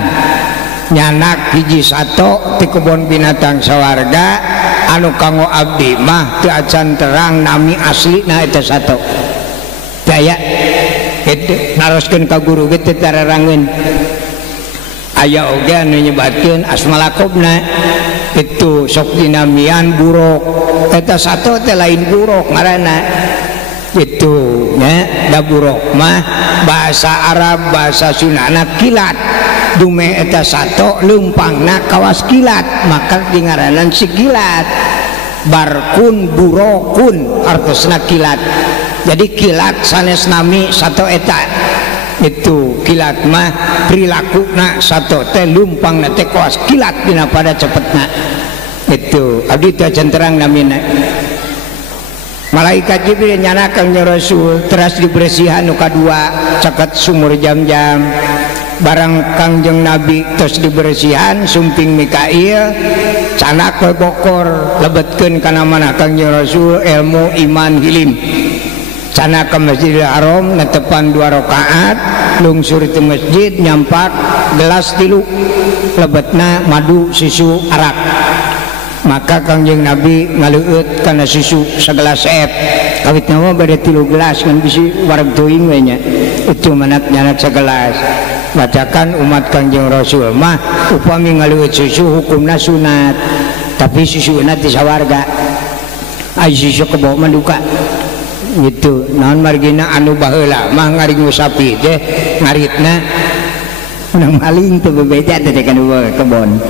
nyanak hiji sato di kebun binatang sawarga anu kanggo abdi mah teu acan terang nami asli na eta sato daya naroskeun ka guru ge teu tararangeun aya oge anu nyebatkeun asmalakobna itu sok dinamian buruk eta sato teh lain buruk ngaranna itu nya da buruk mah bahasa Arab bahasa Sundana kilat dume eta sato leumpangna kawas kilat maka dingaranan si kilat barkun burokun artosna kilat jadi kilat sanes nami sato eta itu kilat mah perilaku sato teh leumpangna teh kawas kilat dina pada cepetna itu abdi teh centerang namina. Malaikat Jibril nyanakan nya Rasul teras dibersihan nu kadua caket sumur jam-jam barang Kangjeng Nabi terus dibersihan sumping Mikail canak we bokor lebetkeun kana mana Kangjeng Rasul ilmu iman hilim canak ke Masjidil Haram netepan 2 rakaat lungsur ti masjid nyampak gelas 3 lebetna madu susu arak maka Kangjeng Nabi ngaleueut kana susu sagelas seep kawitna mah bade 3 gelas kan bisi wareg teuing we nya itu manak nyanak sagelas bacakan umat Kangjeng Rasul mah upami ngaleueut susu hukumna sunat tapi susuna ti sawarga ai susu kebo manduka gitu naon margina anu baheula mah ngaringu sapi teh ngaritna menang maling teu bebeda teh kana kebon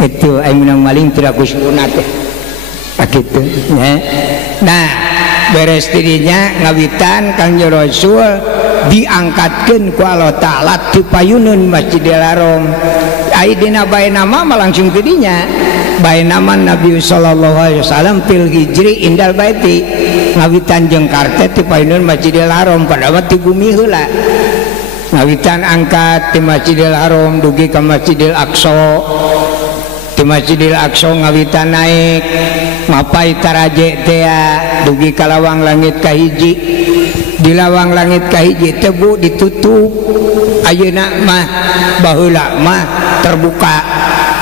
itu ai menang maling tidak kusunat gitu ya. Nah beres dirinya ngawitan Kangjeng Rasul diangkatkeun ku Allah Ta'ala di payuneun Masjidil Haram ai dina bae nama langsung ke dinya bae nama Nabi sallallahu alaihi wasallam fil hijri indal baiti ngawitan jeung karte di payuneun Masjidil Haram pada waktu bumi heula ngawitan angkat di Masjidil Haram dugi ka Masjidil Aqsa di Masjidil Aqsa ngawitan naik mapai taraje teh dugi ka lawang langit kahiji di lawang langit kahiji tebu ditutup ayeuna mah baheula mah terbuka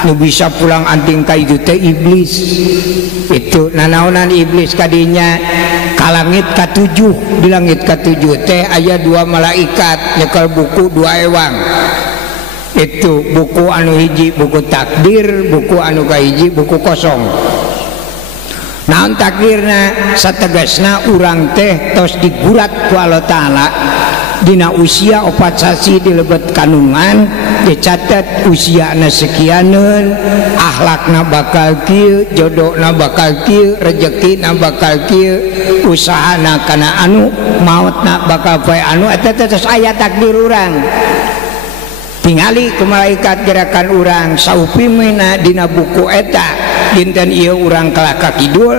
nu bisa pulang anting ka itu teh iblis itu nanaonan iblis kadinya ka langit ka-7 di langit ka-7 teh aya 2 malaikat nyekel buku 2 ewang itu buku anu hiji buku takdir buku anu kahiji buku kosong naon takdirna sategasna urang teh tos digurat ku Allah Ta'ala dina usia 4 sasi dilebet kandungan dicatat usiana sekianeun akhlakna bakal kieu jodohna bakal kieu rezekina bakal kieu usahana kana anu mautna bakal poe anu eta tos aya takdir urang tingali ku malaikat gerakan urang saupimina dina buku eta dinten ieu urang kalah ka kidul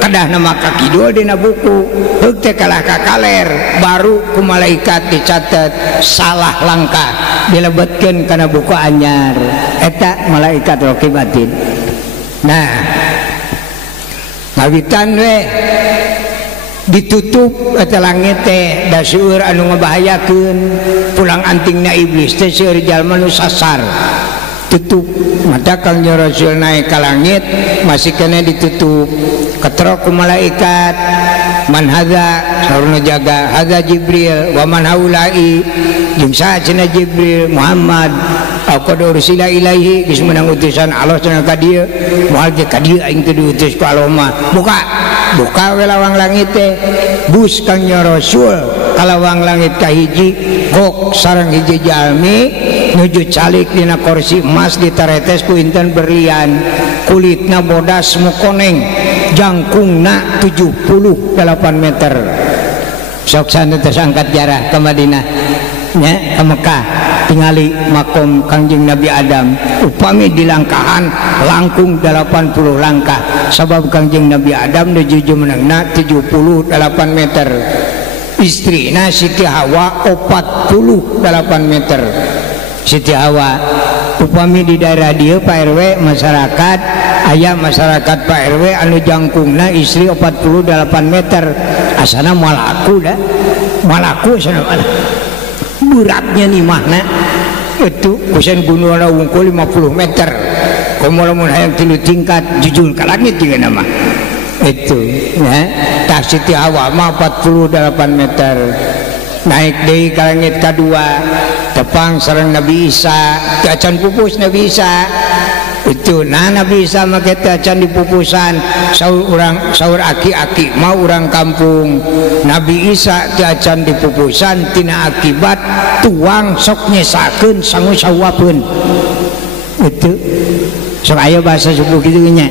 kadah nama ka kidul dina buku heug teh kalah ka kaler baru ku malaikat dicatet salah langkah dilebetkeun kana buku anyar eta malaikat rokibatin. Nah ngawitan we ditutup eta langit teh da seueur anu ngabahayakeun pulang antingna iblis teh seueur jalma nu sasar tutup mata Kang Rasul naik ka langit masih kena ditutup ketrok ku malaikat man hadza saruna jaga hadza Jibril wa man haula'i jeung saha cenah Jibril Muhammad qad ursila ilaihi geus meunang utusan Allah cenah ka dieu moal ge ka dieu aing teh diutus ku Allah mah buka we lawang langit teh bus Kang Rasul ka lawang langit kahiji gok sareng hiji jalmi nuju calik dina kursi emas ditaretes ku inten berlian kulitna bodas mukoneng jangkungna 78 meter sok saneutos angkat jarah ke Madinah nya ke Mekah tingali makom Kangjeng Nabi Adam upami dilangkahan langkung 80 langkah sabab Kangjeng Nabi Adam nuju jumenengna 78 meter istrina Siti Hawa 48 meter Siti Hawa upami di daerah dia Pak RW masyarakat aya masyarakat Pak RW anu jangkungna istri 48 meter asana malaku dah malaku asana malah beratnya nih mahna itu kusen gunungna wungkul 50 meter komo lamun hayang 3 tingkat jujul ka langit juga nama itu ya tah Siti Hawa mah 48 meter naik deui ka langit kadua tepang sareng Nabi Isa acan pupus Nabi Isa itu nah Nabi Isa make teh acan dipupusan saur aki-aki mau urang kampung Nabi Isa teh acan dipupusan tina akibat tuang sok nyesakeun sangu sawapeun itu sok aya bahasa subuh kitu nya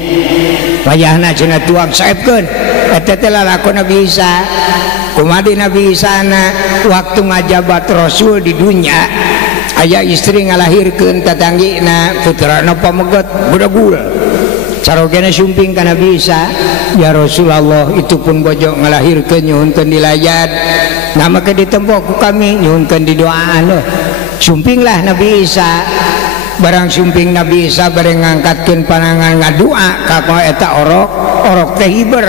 wayahna cenah tuang saepkeun eta teh lalakon Nabi Isa kumadi Nabi Isa na waktu ngajabat Rasul di dunia aya istri ngalahirkeun tatanggina putrana pamegot budagul carogena sumping ka Nabi Isa ya Rasulullah itu pun bojo ngalahirkeun nyuhunkeun di layad nama ke ditempok ku kami nyuhunkeun di doaan sumpinglah Nabi Isa barang sumping Nabi Isa bareng ngangkatkeun panangan ngadua ka eta orok teh hiber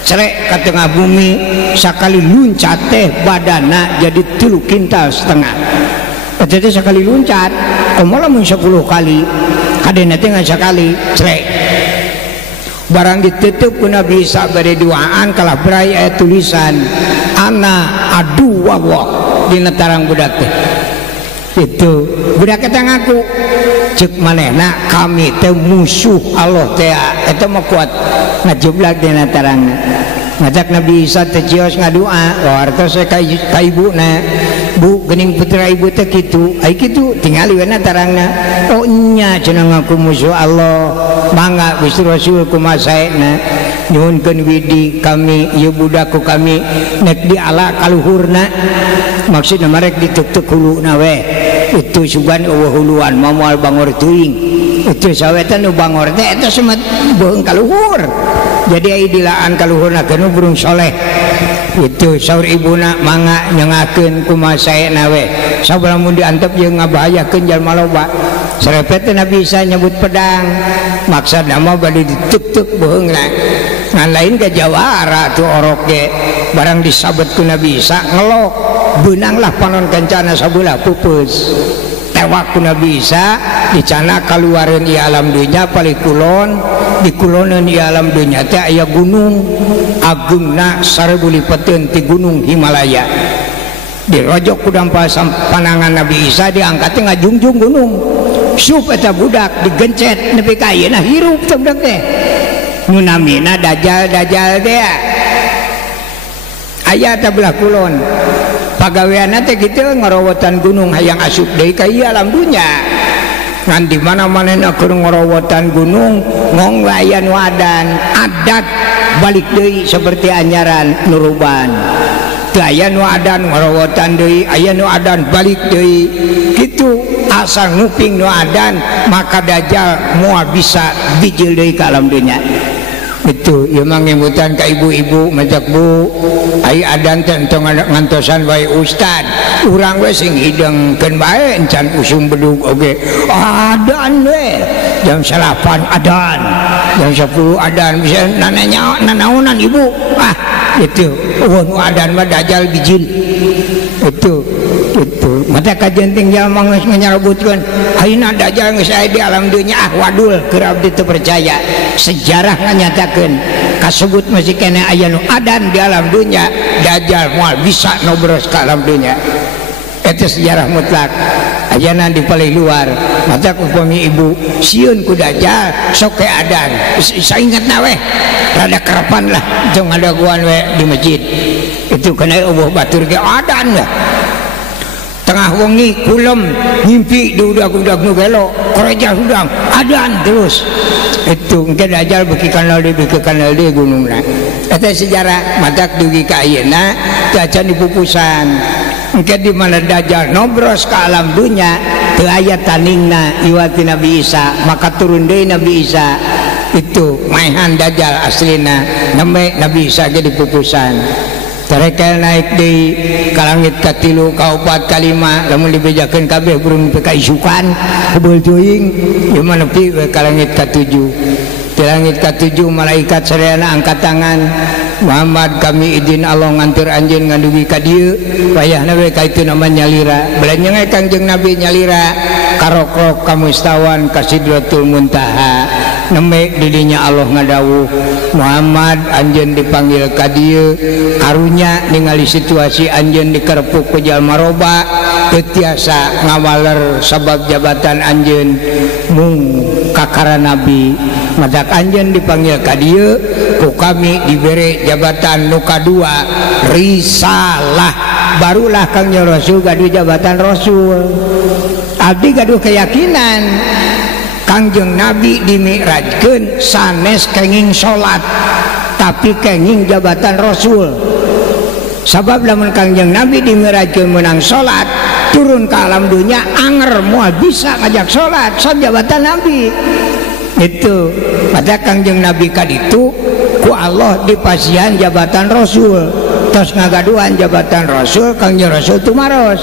cerek ka tengah bumi sakali luncat teh badana jadi 3 kintal setengah eta teh sakali luncat komo lamun 10 kali kadena teh sakali cerek barang ditutup ku Nabi Isa bade duaan kalah berai aya tulisan ana adu wallah dina tarang budak teh itu budak eta ngaku cek manehna kami teh musuh Allah teh eta mah kuat ngajublak dina tarangna ngajak Nabi Isa teh cios ngadua wartos ka ibuna bu geuning putra ibu teh kitu ai kitu tingali we na tarangna oh nya cenah ngaku musuh Allah mangga Gusti Rasul kumaha saena nyuhunkeun widi kami ieu budak ku kami nek diala kaluhurna maksudna marek dituk-tuk huluna we itu sugan eueuh huluan moal bangor teuing itu sawetan nu bangor teh eta semet beung kaluhur jadi ai dilaan kaluhurna keun burung soleh itu saur ibuna mangga nyengakeun kumaha saena we sabab mun diantep jeung ngabahayakeun jalma loba sarepet Nabi Isa nyebut pedang maksudna mah bade dituk-tuk beungna ngan lain ke jawara tu orok ge barang disabet ku Nabi Isa ngelok beunanglah panon kencana sabeula pupus tewak ku Nabi Isa dicana kaluareun di alam dunya palikulon dikuloneun di alam dunya teh aya gunung agungna 1000 lipeteun ti gunung Himalaya dirojok ku dampal panangan Nabi Isa diangkat teh ngajungjung gunung sup eta budak digencet nepi ka ayeuna hirup teh budak teh nu namina dajal teh aya teh belah kulon pagaweanna teh kitu ngorowotan gunung hayang asup deui ka ieu alam dunya ngan di mana-manana keur ngorowotan gunung ngong aya nu adan adat balik deui seperti anyaran nuruban teu aya nu adan ngorowotan deui aya nu adan balik deui kitu asal nguping nu adan maka dajal moal bisa bijil deui ka alam dunya itu ieu mah ngemutan ka ibu-ibu majak bu ai adan teh entong ngantosan wae ustad urang we sing hidengkeun bae encan usum bedug oge adan we jam 8 adan, jam 10 adan, bisa nananya nanaonan ibu, itu nu adan mah dajal bijil, itu mata kajian tinggal mangus menyerobutkan ayeuna dajal geus aya di alam dunya wadul keur abdi teu percaya. Sejarah nganyatakeun kasebut masih kena aya nu adan di alam dunya, dajal moal bisa nobros ka alam dunya. Itu sejarah mutlak. Ayeuna di paling luar mata upami ibu sieun ku dajal sok ke adan saingatna we rada kerepan lah jeung ngadaguan we di masjid. Itu kena eueuh batur ge adan lah. Tengah wengi kulem ngimpi di udag-udag nu gelo koreja hudang adan terus. Itu engke dajal beuki kanal di gunungna. Eta sejarah madak dugi ka ayeuna teu acan dipupusan. Engke di mana dajal nobros ka alam dunya teu aya tandingna iwati Nabi Isa, maka turun deui Nabi Isa. Itu maehan dajal aslina nembe Nabi Isa ge dipupusan. Terekel naik di kalangit katilu kaupat kalima lamun dibejakeun kabeh burung teu kaisukan heubeul teuing ieu mah nepi we kalangit katujuh. Di langit katujuh malaikat sareana angkat tangan, Muhammad kami izin Allah ngantur anjeun ngadugi ka dieu wayahna we ka itu nama nyalira belanya Kangjeng Nabi nyalira karokrok ka mustawan ka Sidratul Muntaha. Neme didinya Allah ngadawuh Muhammad anjeun dipanggil ka dieu karunya ningali situasi anjeun dikerepuk ku jalma roba teu tiasa ngawaler sabab jabatan anjeun mung kakara nabi. Madak anjeun dipanggil ka dieu ku kami diberi jabatan nu kadua risalah, barulah Kangjeng Rasul gaduh jabatan Rasul. Abdi gaduh keyakinan Kangjeng Nabi dimi'rajkeun sanes kenging salat tapi kenging jabatan Rasul. Sabab lamun Kangjeng Nabi dimi'rajkeun meunang salat turun ke alam dunya anger moal bisa ngajak salat sab jabatan Nabi. Itu pada Kangjeng Nabi kaditu ku Allah dipasihan jabatan Rasul. Tos ngagaduhan jabatan Rasul Kangjeng Rasul tumaros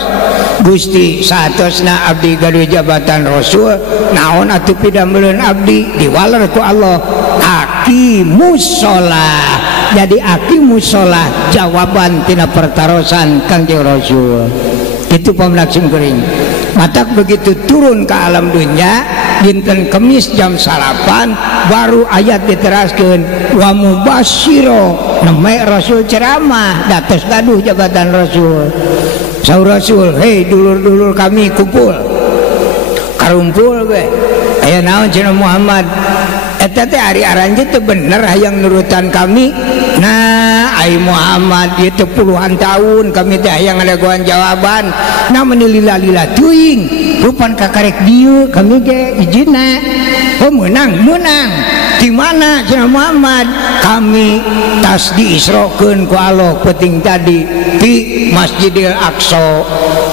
Gusti saatosna abdi gaduh jabatan Rasul naon atuh pidameuleun abdi diwaler ku Allah aqimus shalah. Jadi aqimus shalah jawaban tina pertarosan Kangjeng Rasul. Itu pamlaksung geuring. Matak begitu turun ke alam dunya dinten Kemis jam 8 baru ayat diteraskeun wa mubasyiro neme Rasul ceramah dados gaduh jabatan Rasul. Saur Rasul, hei dulur-dulur kami kumpul karumpul we aya naon cenah Muhammad eta teh ari aranjeun teh bener hayang nurutan kami. Nah ai Muhammad ieu teh puluhan tahun kami teh hayang ngadaguan jawaban nah menilila-lila teuing rupan kakarek dieu kami ge ijina oh menang di mana cenah Muhammad kami tas diisrokeun ku Allah penting tadi di Masjidil Aqsa.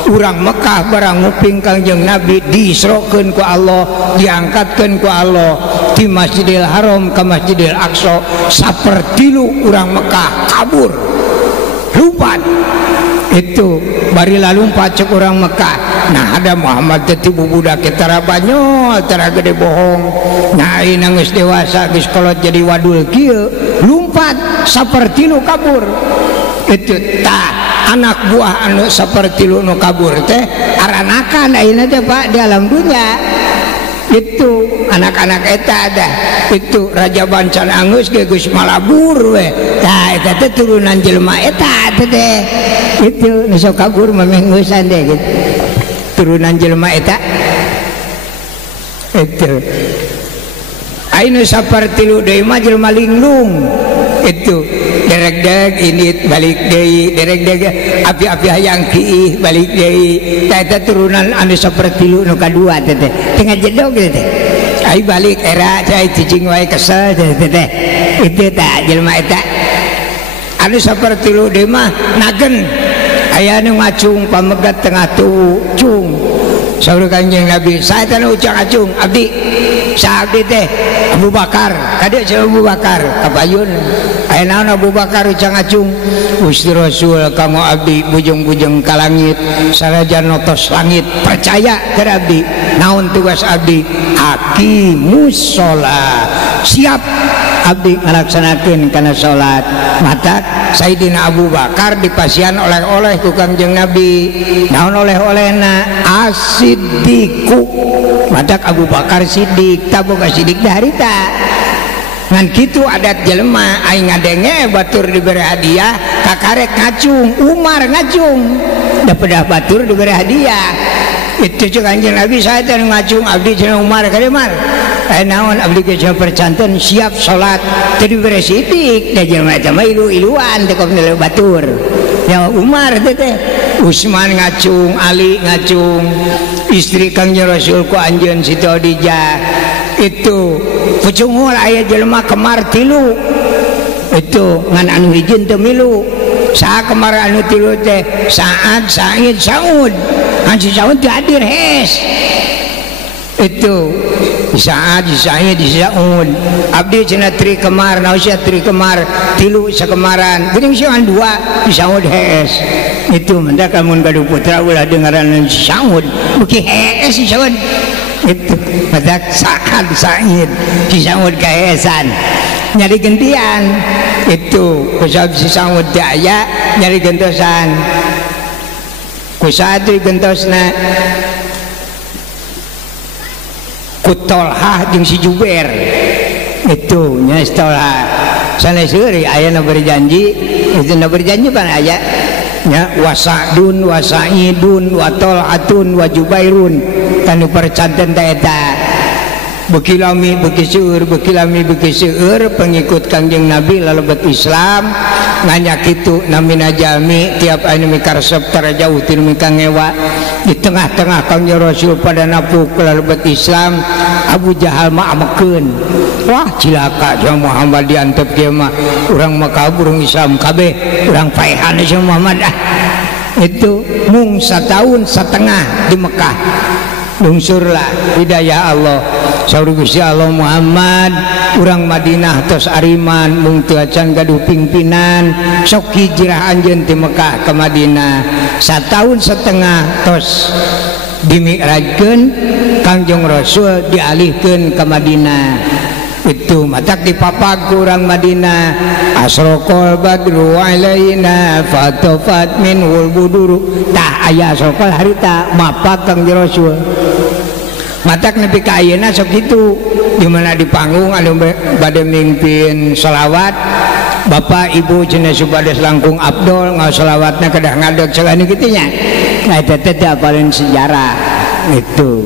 Urang Mekah barang nguping Kangjeng Nabi diisrokeun ku Allah diangkatkeun ku Allah di Masjidil Haram ke Masjidil Aqsa sapertilu urang Mekah kabur lupat. Itu bari lalumpat cek orang Mekah. Nah ada Muhammad teh budak tara banyol tara gede bohong. Nah ayeuna geus dewasa geus kolot jadi wadul kieu lumpat sapertilu kabur. Itu tah anak buah anu sapertilu nu kabur teh aranakan ayeuna teh Pak di alam dunya. Itu anak-anak eta ada itu Raja Bancan Angus ge geus malabur we. Tah eta teh turunan jelema eta teh itu nu sok kabur mameh ngeusan deh gitu. Turunan jelema eta itu ayeuna sapertilu deui mah jelema linglung itu derek-derek ini balik deui derek-derek api-api hayang kiih balik deui tah eta turunan anu sapertilu nu kadua teh tengah jedog teh ai balik era cai cicing wae kesel teh itu tah jelema eta anu sapertilu deui mah nagen aya nu ngacung pamegat tengah tubuh cung saur Kanjeng Nabi saya teh ucap acung abdi sa abdi teh Abu Bakar kadek si Abu Bakar kapayun aya naon Abu Bakar ucang acung Gusti Rasul kanggo abdi bujung-bujung ka langit sanajan notos langit percaya ke abdi naon tugas abdi aqimus sholat siap abdi ngalaksanakeun kana salat matak Sayyidina Abu Bakar dipasian oleh-oleh ku Kangjeng Nabi naon oleh-olehna as-siddiqu matak Abu Bakar siddiq taboga siddiq daharita ngan kitu adat jelema aing ngadenge batur diberi hadiah kakarek ngacung Umar ngacung da pedah batur diberi hadiah itu cek Kanjeng Nabi saya teh ngacung abdi cenah Umar ka Umar naon abdi ge percanten siap salat teu diberi sidik da jelema teh mah ilu-iluan teh kok batur ya Umar teh Utsman ngacung Ali ngacung istri Kangjeng Rasul ku anjeun Siti Khadijah itu pucungul aya jelema kemar tilu itu ngan anu hijin teu milu saha kemar anu tilu teh Sa'ad Sa'id Sa'ud an si Sa'ud teu hadir hes itu Sa'ad Sa'id Sa'ud abdi cenah tri kemar naon sia tri kemar tilu sakemaran geuning sia dua Sa'ud hes itu mendak lamun gaduh putra ulah dengaran Sa'ud beuki hes Sa'ud itu pada Sa'ad Sa'id si Sa'ud kaesan nyari gentian itu kusab si Sa'ud aya nyari gentosan kusatu gentosna kutolhah jeung si Jubair itu nya Tolhah sanes seuri aya na berjanji itu na berjanji pan aya nya Wasa'dun Wasa'idun wa Tolhatun wa Jubairun tanu percanten ta eta beuki lami beuki seueur pengikut Kangjeng Nabi lalebet Islam nganya kitu namina jalmi tiap anu mikaresep tarajauh ti mika ngewa di tengah-tengah Kangjeng Rasul pada napuk lalebet Islam Abu Jahal mah amekeun wah cilaka jeung Muhammad diantep kieu mah urang mah kabur Islam kabeh urang paehan jeung Muhammad itu mung satahun setengah di Mekah lungsurlah hidayah Allah saur Gusti Allah Muhammad urang Madinah tos ariman mung teu acan gaduh pingpinan sok hijrah anjeun ti Mekah ke Madinah satahun setengah tos dimi'rajkeun Kangjeng Rasul dialihkeun ke Madinah itu matak dipapag ku urang Madinah asraqal badru alaina fatafat minhul buduru tah aya asraqal harita mapag Kangjeng Rasul matak nepi ka ayeuna sok kitu di mana di panggung anu bade mimpin shalawat bapak ibu cenah supados langkung Abdul ngaos shalawatna kedah ngadeg sagani kitu nya nah eta teh apalin sejarah itu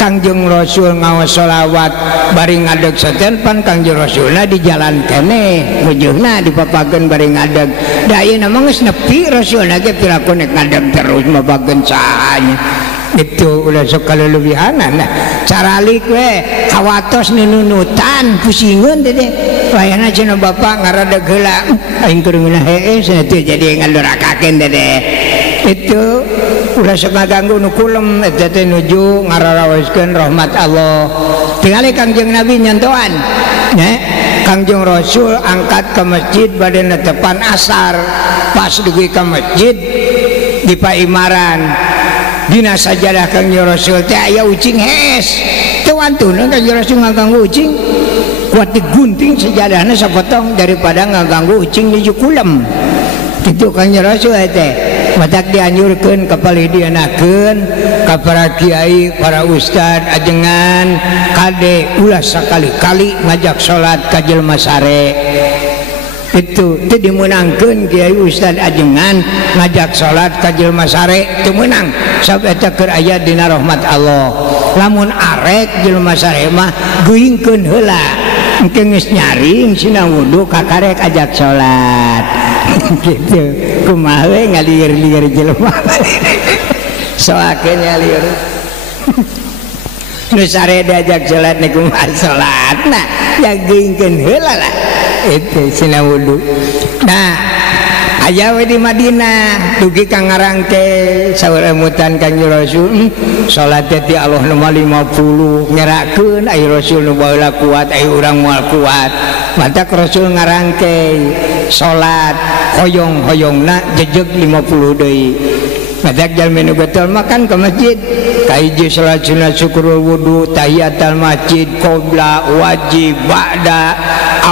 Kangjeng Rasul ngaos shalawat bari ngadeg saten pan Kangjeng Rasulna di jalan keneh ujugna dipapageun bari ngadeg da ayeuna mah geus nepi Rasulna ge piraku nek ngadeg terus mapageun sahanya itu udah sok kaleulebihanan nah caralik we kawatos nunutan pusingeun teh layana cenah bapak ngaradeg heula aing keur ngeunah heuh cenah teu jadi ngandorakakeun teh itu udah sok ngaganggu nu kulem eta teh nuju ngararawaskeun rahmat Allah tingali Kangjeng Nabi nyantoan nya Kangjeng Rasul angkat ke masjid bade netepan asar pas dugi ka masjid di paimaran dina sajadah Kangjeng Rasul teh aya ucing hes teu wantuna Kangjeng Rasul ngaganggu ucing kuat digunting sajadahna sapotong daripada ngaganggu ucing di jukulem kitu Kangjeng Rasul teh matak dianjurkeun kapalidianakeun ka para kiai para ustad ajengan kade ulah sakali-kali ngajak salat ka jelema sare itu dimenangkeun kiai ustad ajengan ngajak salat ka jelema sare teu meunang sabab eta keur aya dina rahmat Allah lamun arek jelema sare mah geuingkeun heula engke geus nyaring sina wudu kakarek ajak salat gitu kumaha we ngalieur-lieur jelema soakeun ngalieur nu sare diajak salat nek kumaha salatna ya geuingkeun heula lah itu sina wudu nah aya we di Madinah dugi kang ngarangke saur emutan Kanjeng Rasul salat ti Allah nu 50 nyerakeun ai Rasul nu baheula kuat ai urang moal kuat mata Rasul ngarangke salat hoyong-hoyongna jejeg 50 deui madak jalmi nu betul makan ke masjid kaiji salat sunat syukurul wudu tahiyatul masjid qobla wajib ba'da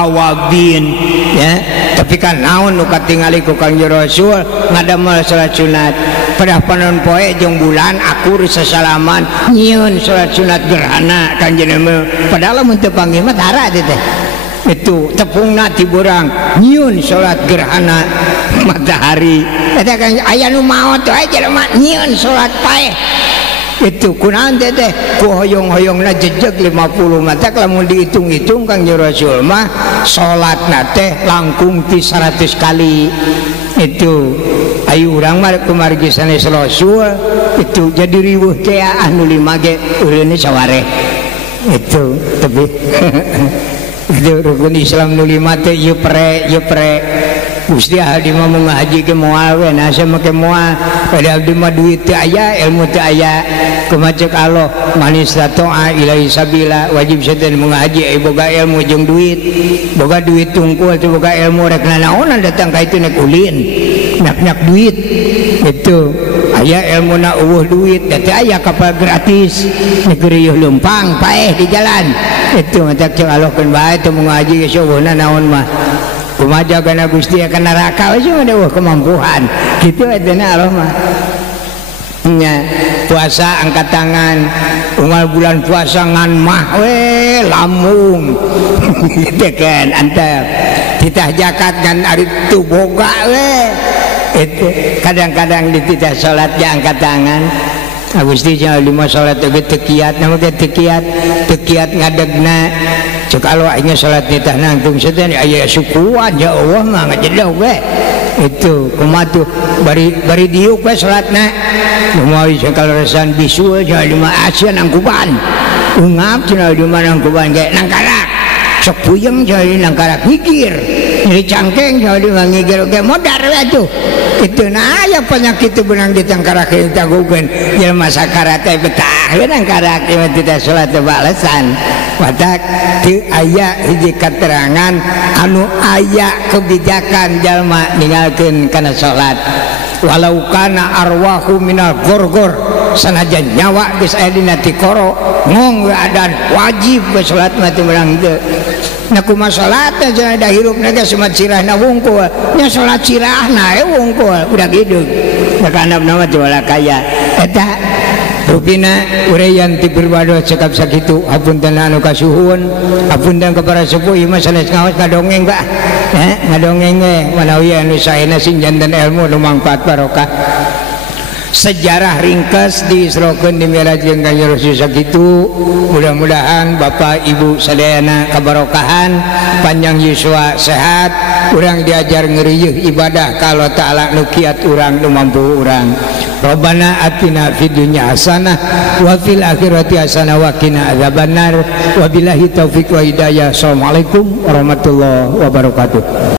awabin ya tapi kan naon nu katingali ku Kanjeng Rasul ngadamel salat sunat pada panon poe jeung bulan akur sasalaman nyieun salat sunat gerhana Kanjeng padahal mun teu panggih mah tara teh itu tepungna tiburang nyieun salat gerhana matahari eta kan aya nu maot wae jelema nyieun salat paeh itu kunaon teh ku hoyong-hoyongna jejeg 50 mata lamun dihitung-hitung Kanjeng Rasul mah salatna teh langkung ti 100 kali itu ayu urang mah kumargi sanes Rasul itu jadi riweuh teh anu 5 ge uleuneun sawareh itu tapi itu rukun Islam nu 5 teh ieu pre Gusti abdi mah mun ngaji ke moal we na asa make moal pada abdi mah duit teu aya ilmu teu aya kumaha ceuk Allah manis tatoa ilaihi sabila wajib saden mun ngaji boga ilmu jeung duit boga duit tungkul teu boga ilmu rek naonan datang ka itu nek ulin nyak duit itu aya ilmuna eueuh duit teh aya kapal gratis negeri leumpang paeh di jalan itu mata ceuk Allah keun bae teu mun ngaji ge eueuhna naon mah kumaha jagana Gusti akan neraka we mah deueuh kemampuan kitu etena Allah mah nya puasa angkat tangan unggal bulan puasa ngan mah we lambung gitu kan antep titah zakat ngan ari tu boga we itu kadang-kadang dititah salat ja angkat tangan Gusti jangan 5 salat teu kiat nama teu kiat ngadegna cek kalau aing salat titah nangtung sedan aya sukuan ya Allah mah ngajedog we itu kumaha tuh bari diuk we salatna moal sakaleresan bisul jangan 5 asian nangkuban ungap cenah 5 nangkuban ge nangkarak sok puyeng jangan nangkarak mikir nyeri cangkeng jangan ngigir ge modar we atuh itu nah aya penyakit itu benang ditangkarak kita gugen jelema sakarat teh betah nangkarak ieu tidak salat teh balesan wadak teu aya hiji katerangan anu aya kebijakan jalma ninggalkeun kana salat walau kana arwahu minal gorgor sanajan nyawa geus aya dina ti koro ngong adan wajib we salat mah teu urang teu na kumaha salatna jangan da hirupna ge semat sirahna wungkul nya salat sirahna wungkul udah hidup da kanabna mah teu kaya eta rupina ureyan ti berbado cekap sakitu hapunten anu kasuhun hapunten ka para sepuh ieu mah sanes ngaos ngadongeng Pak ngadongeng ge manawi anu saena sing janten ilmu nu mangfaat barokah sejarah ringkas diisrokeun di mirajkeun Kanjeng Rasul sakitu mudah-mudahan Bapak Ibu sadayana kabarokahan panjang yuswa sehat urang diajar ngeureuyeuh ibadah ka Allah taala nu kiat urang nu mampu urang Rabbana atina fid dunya hasanah wa fil akhirati hasanah wa qina adzabannar wabillahi taufik wa hidayah assalamualaikum warahmatullahi wabarakatuh.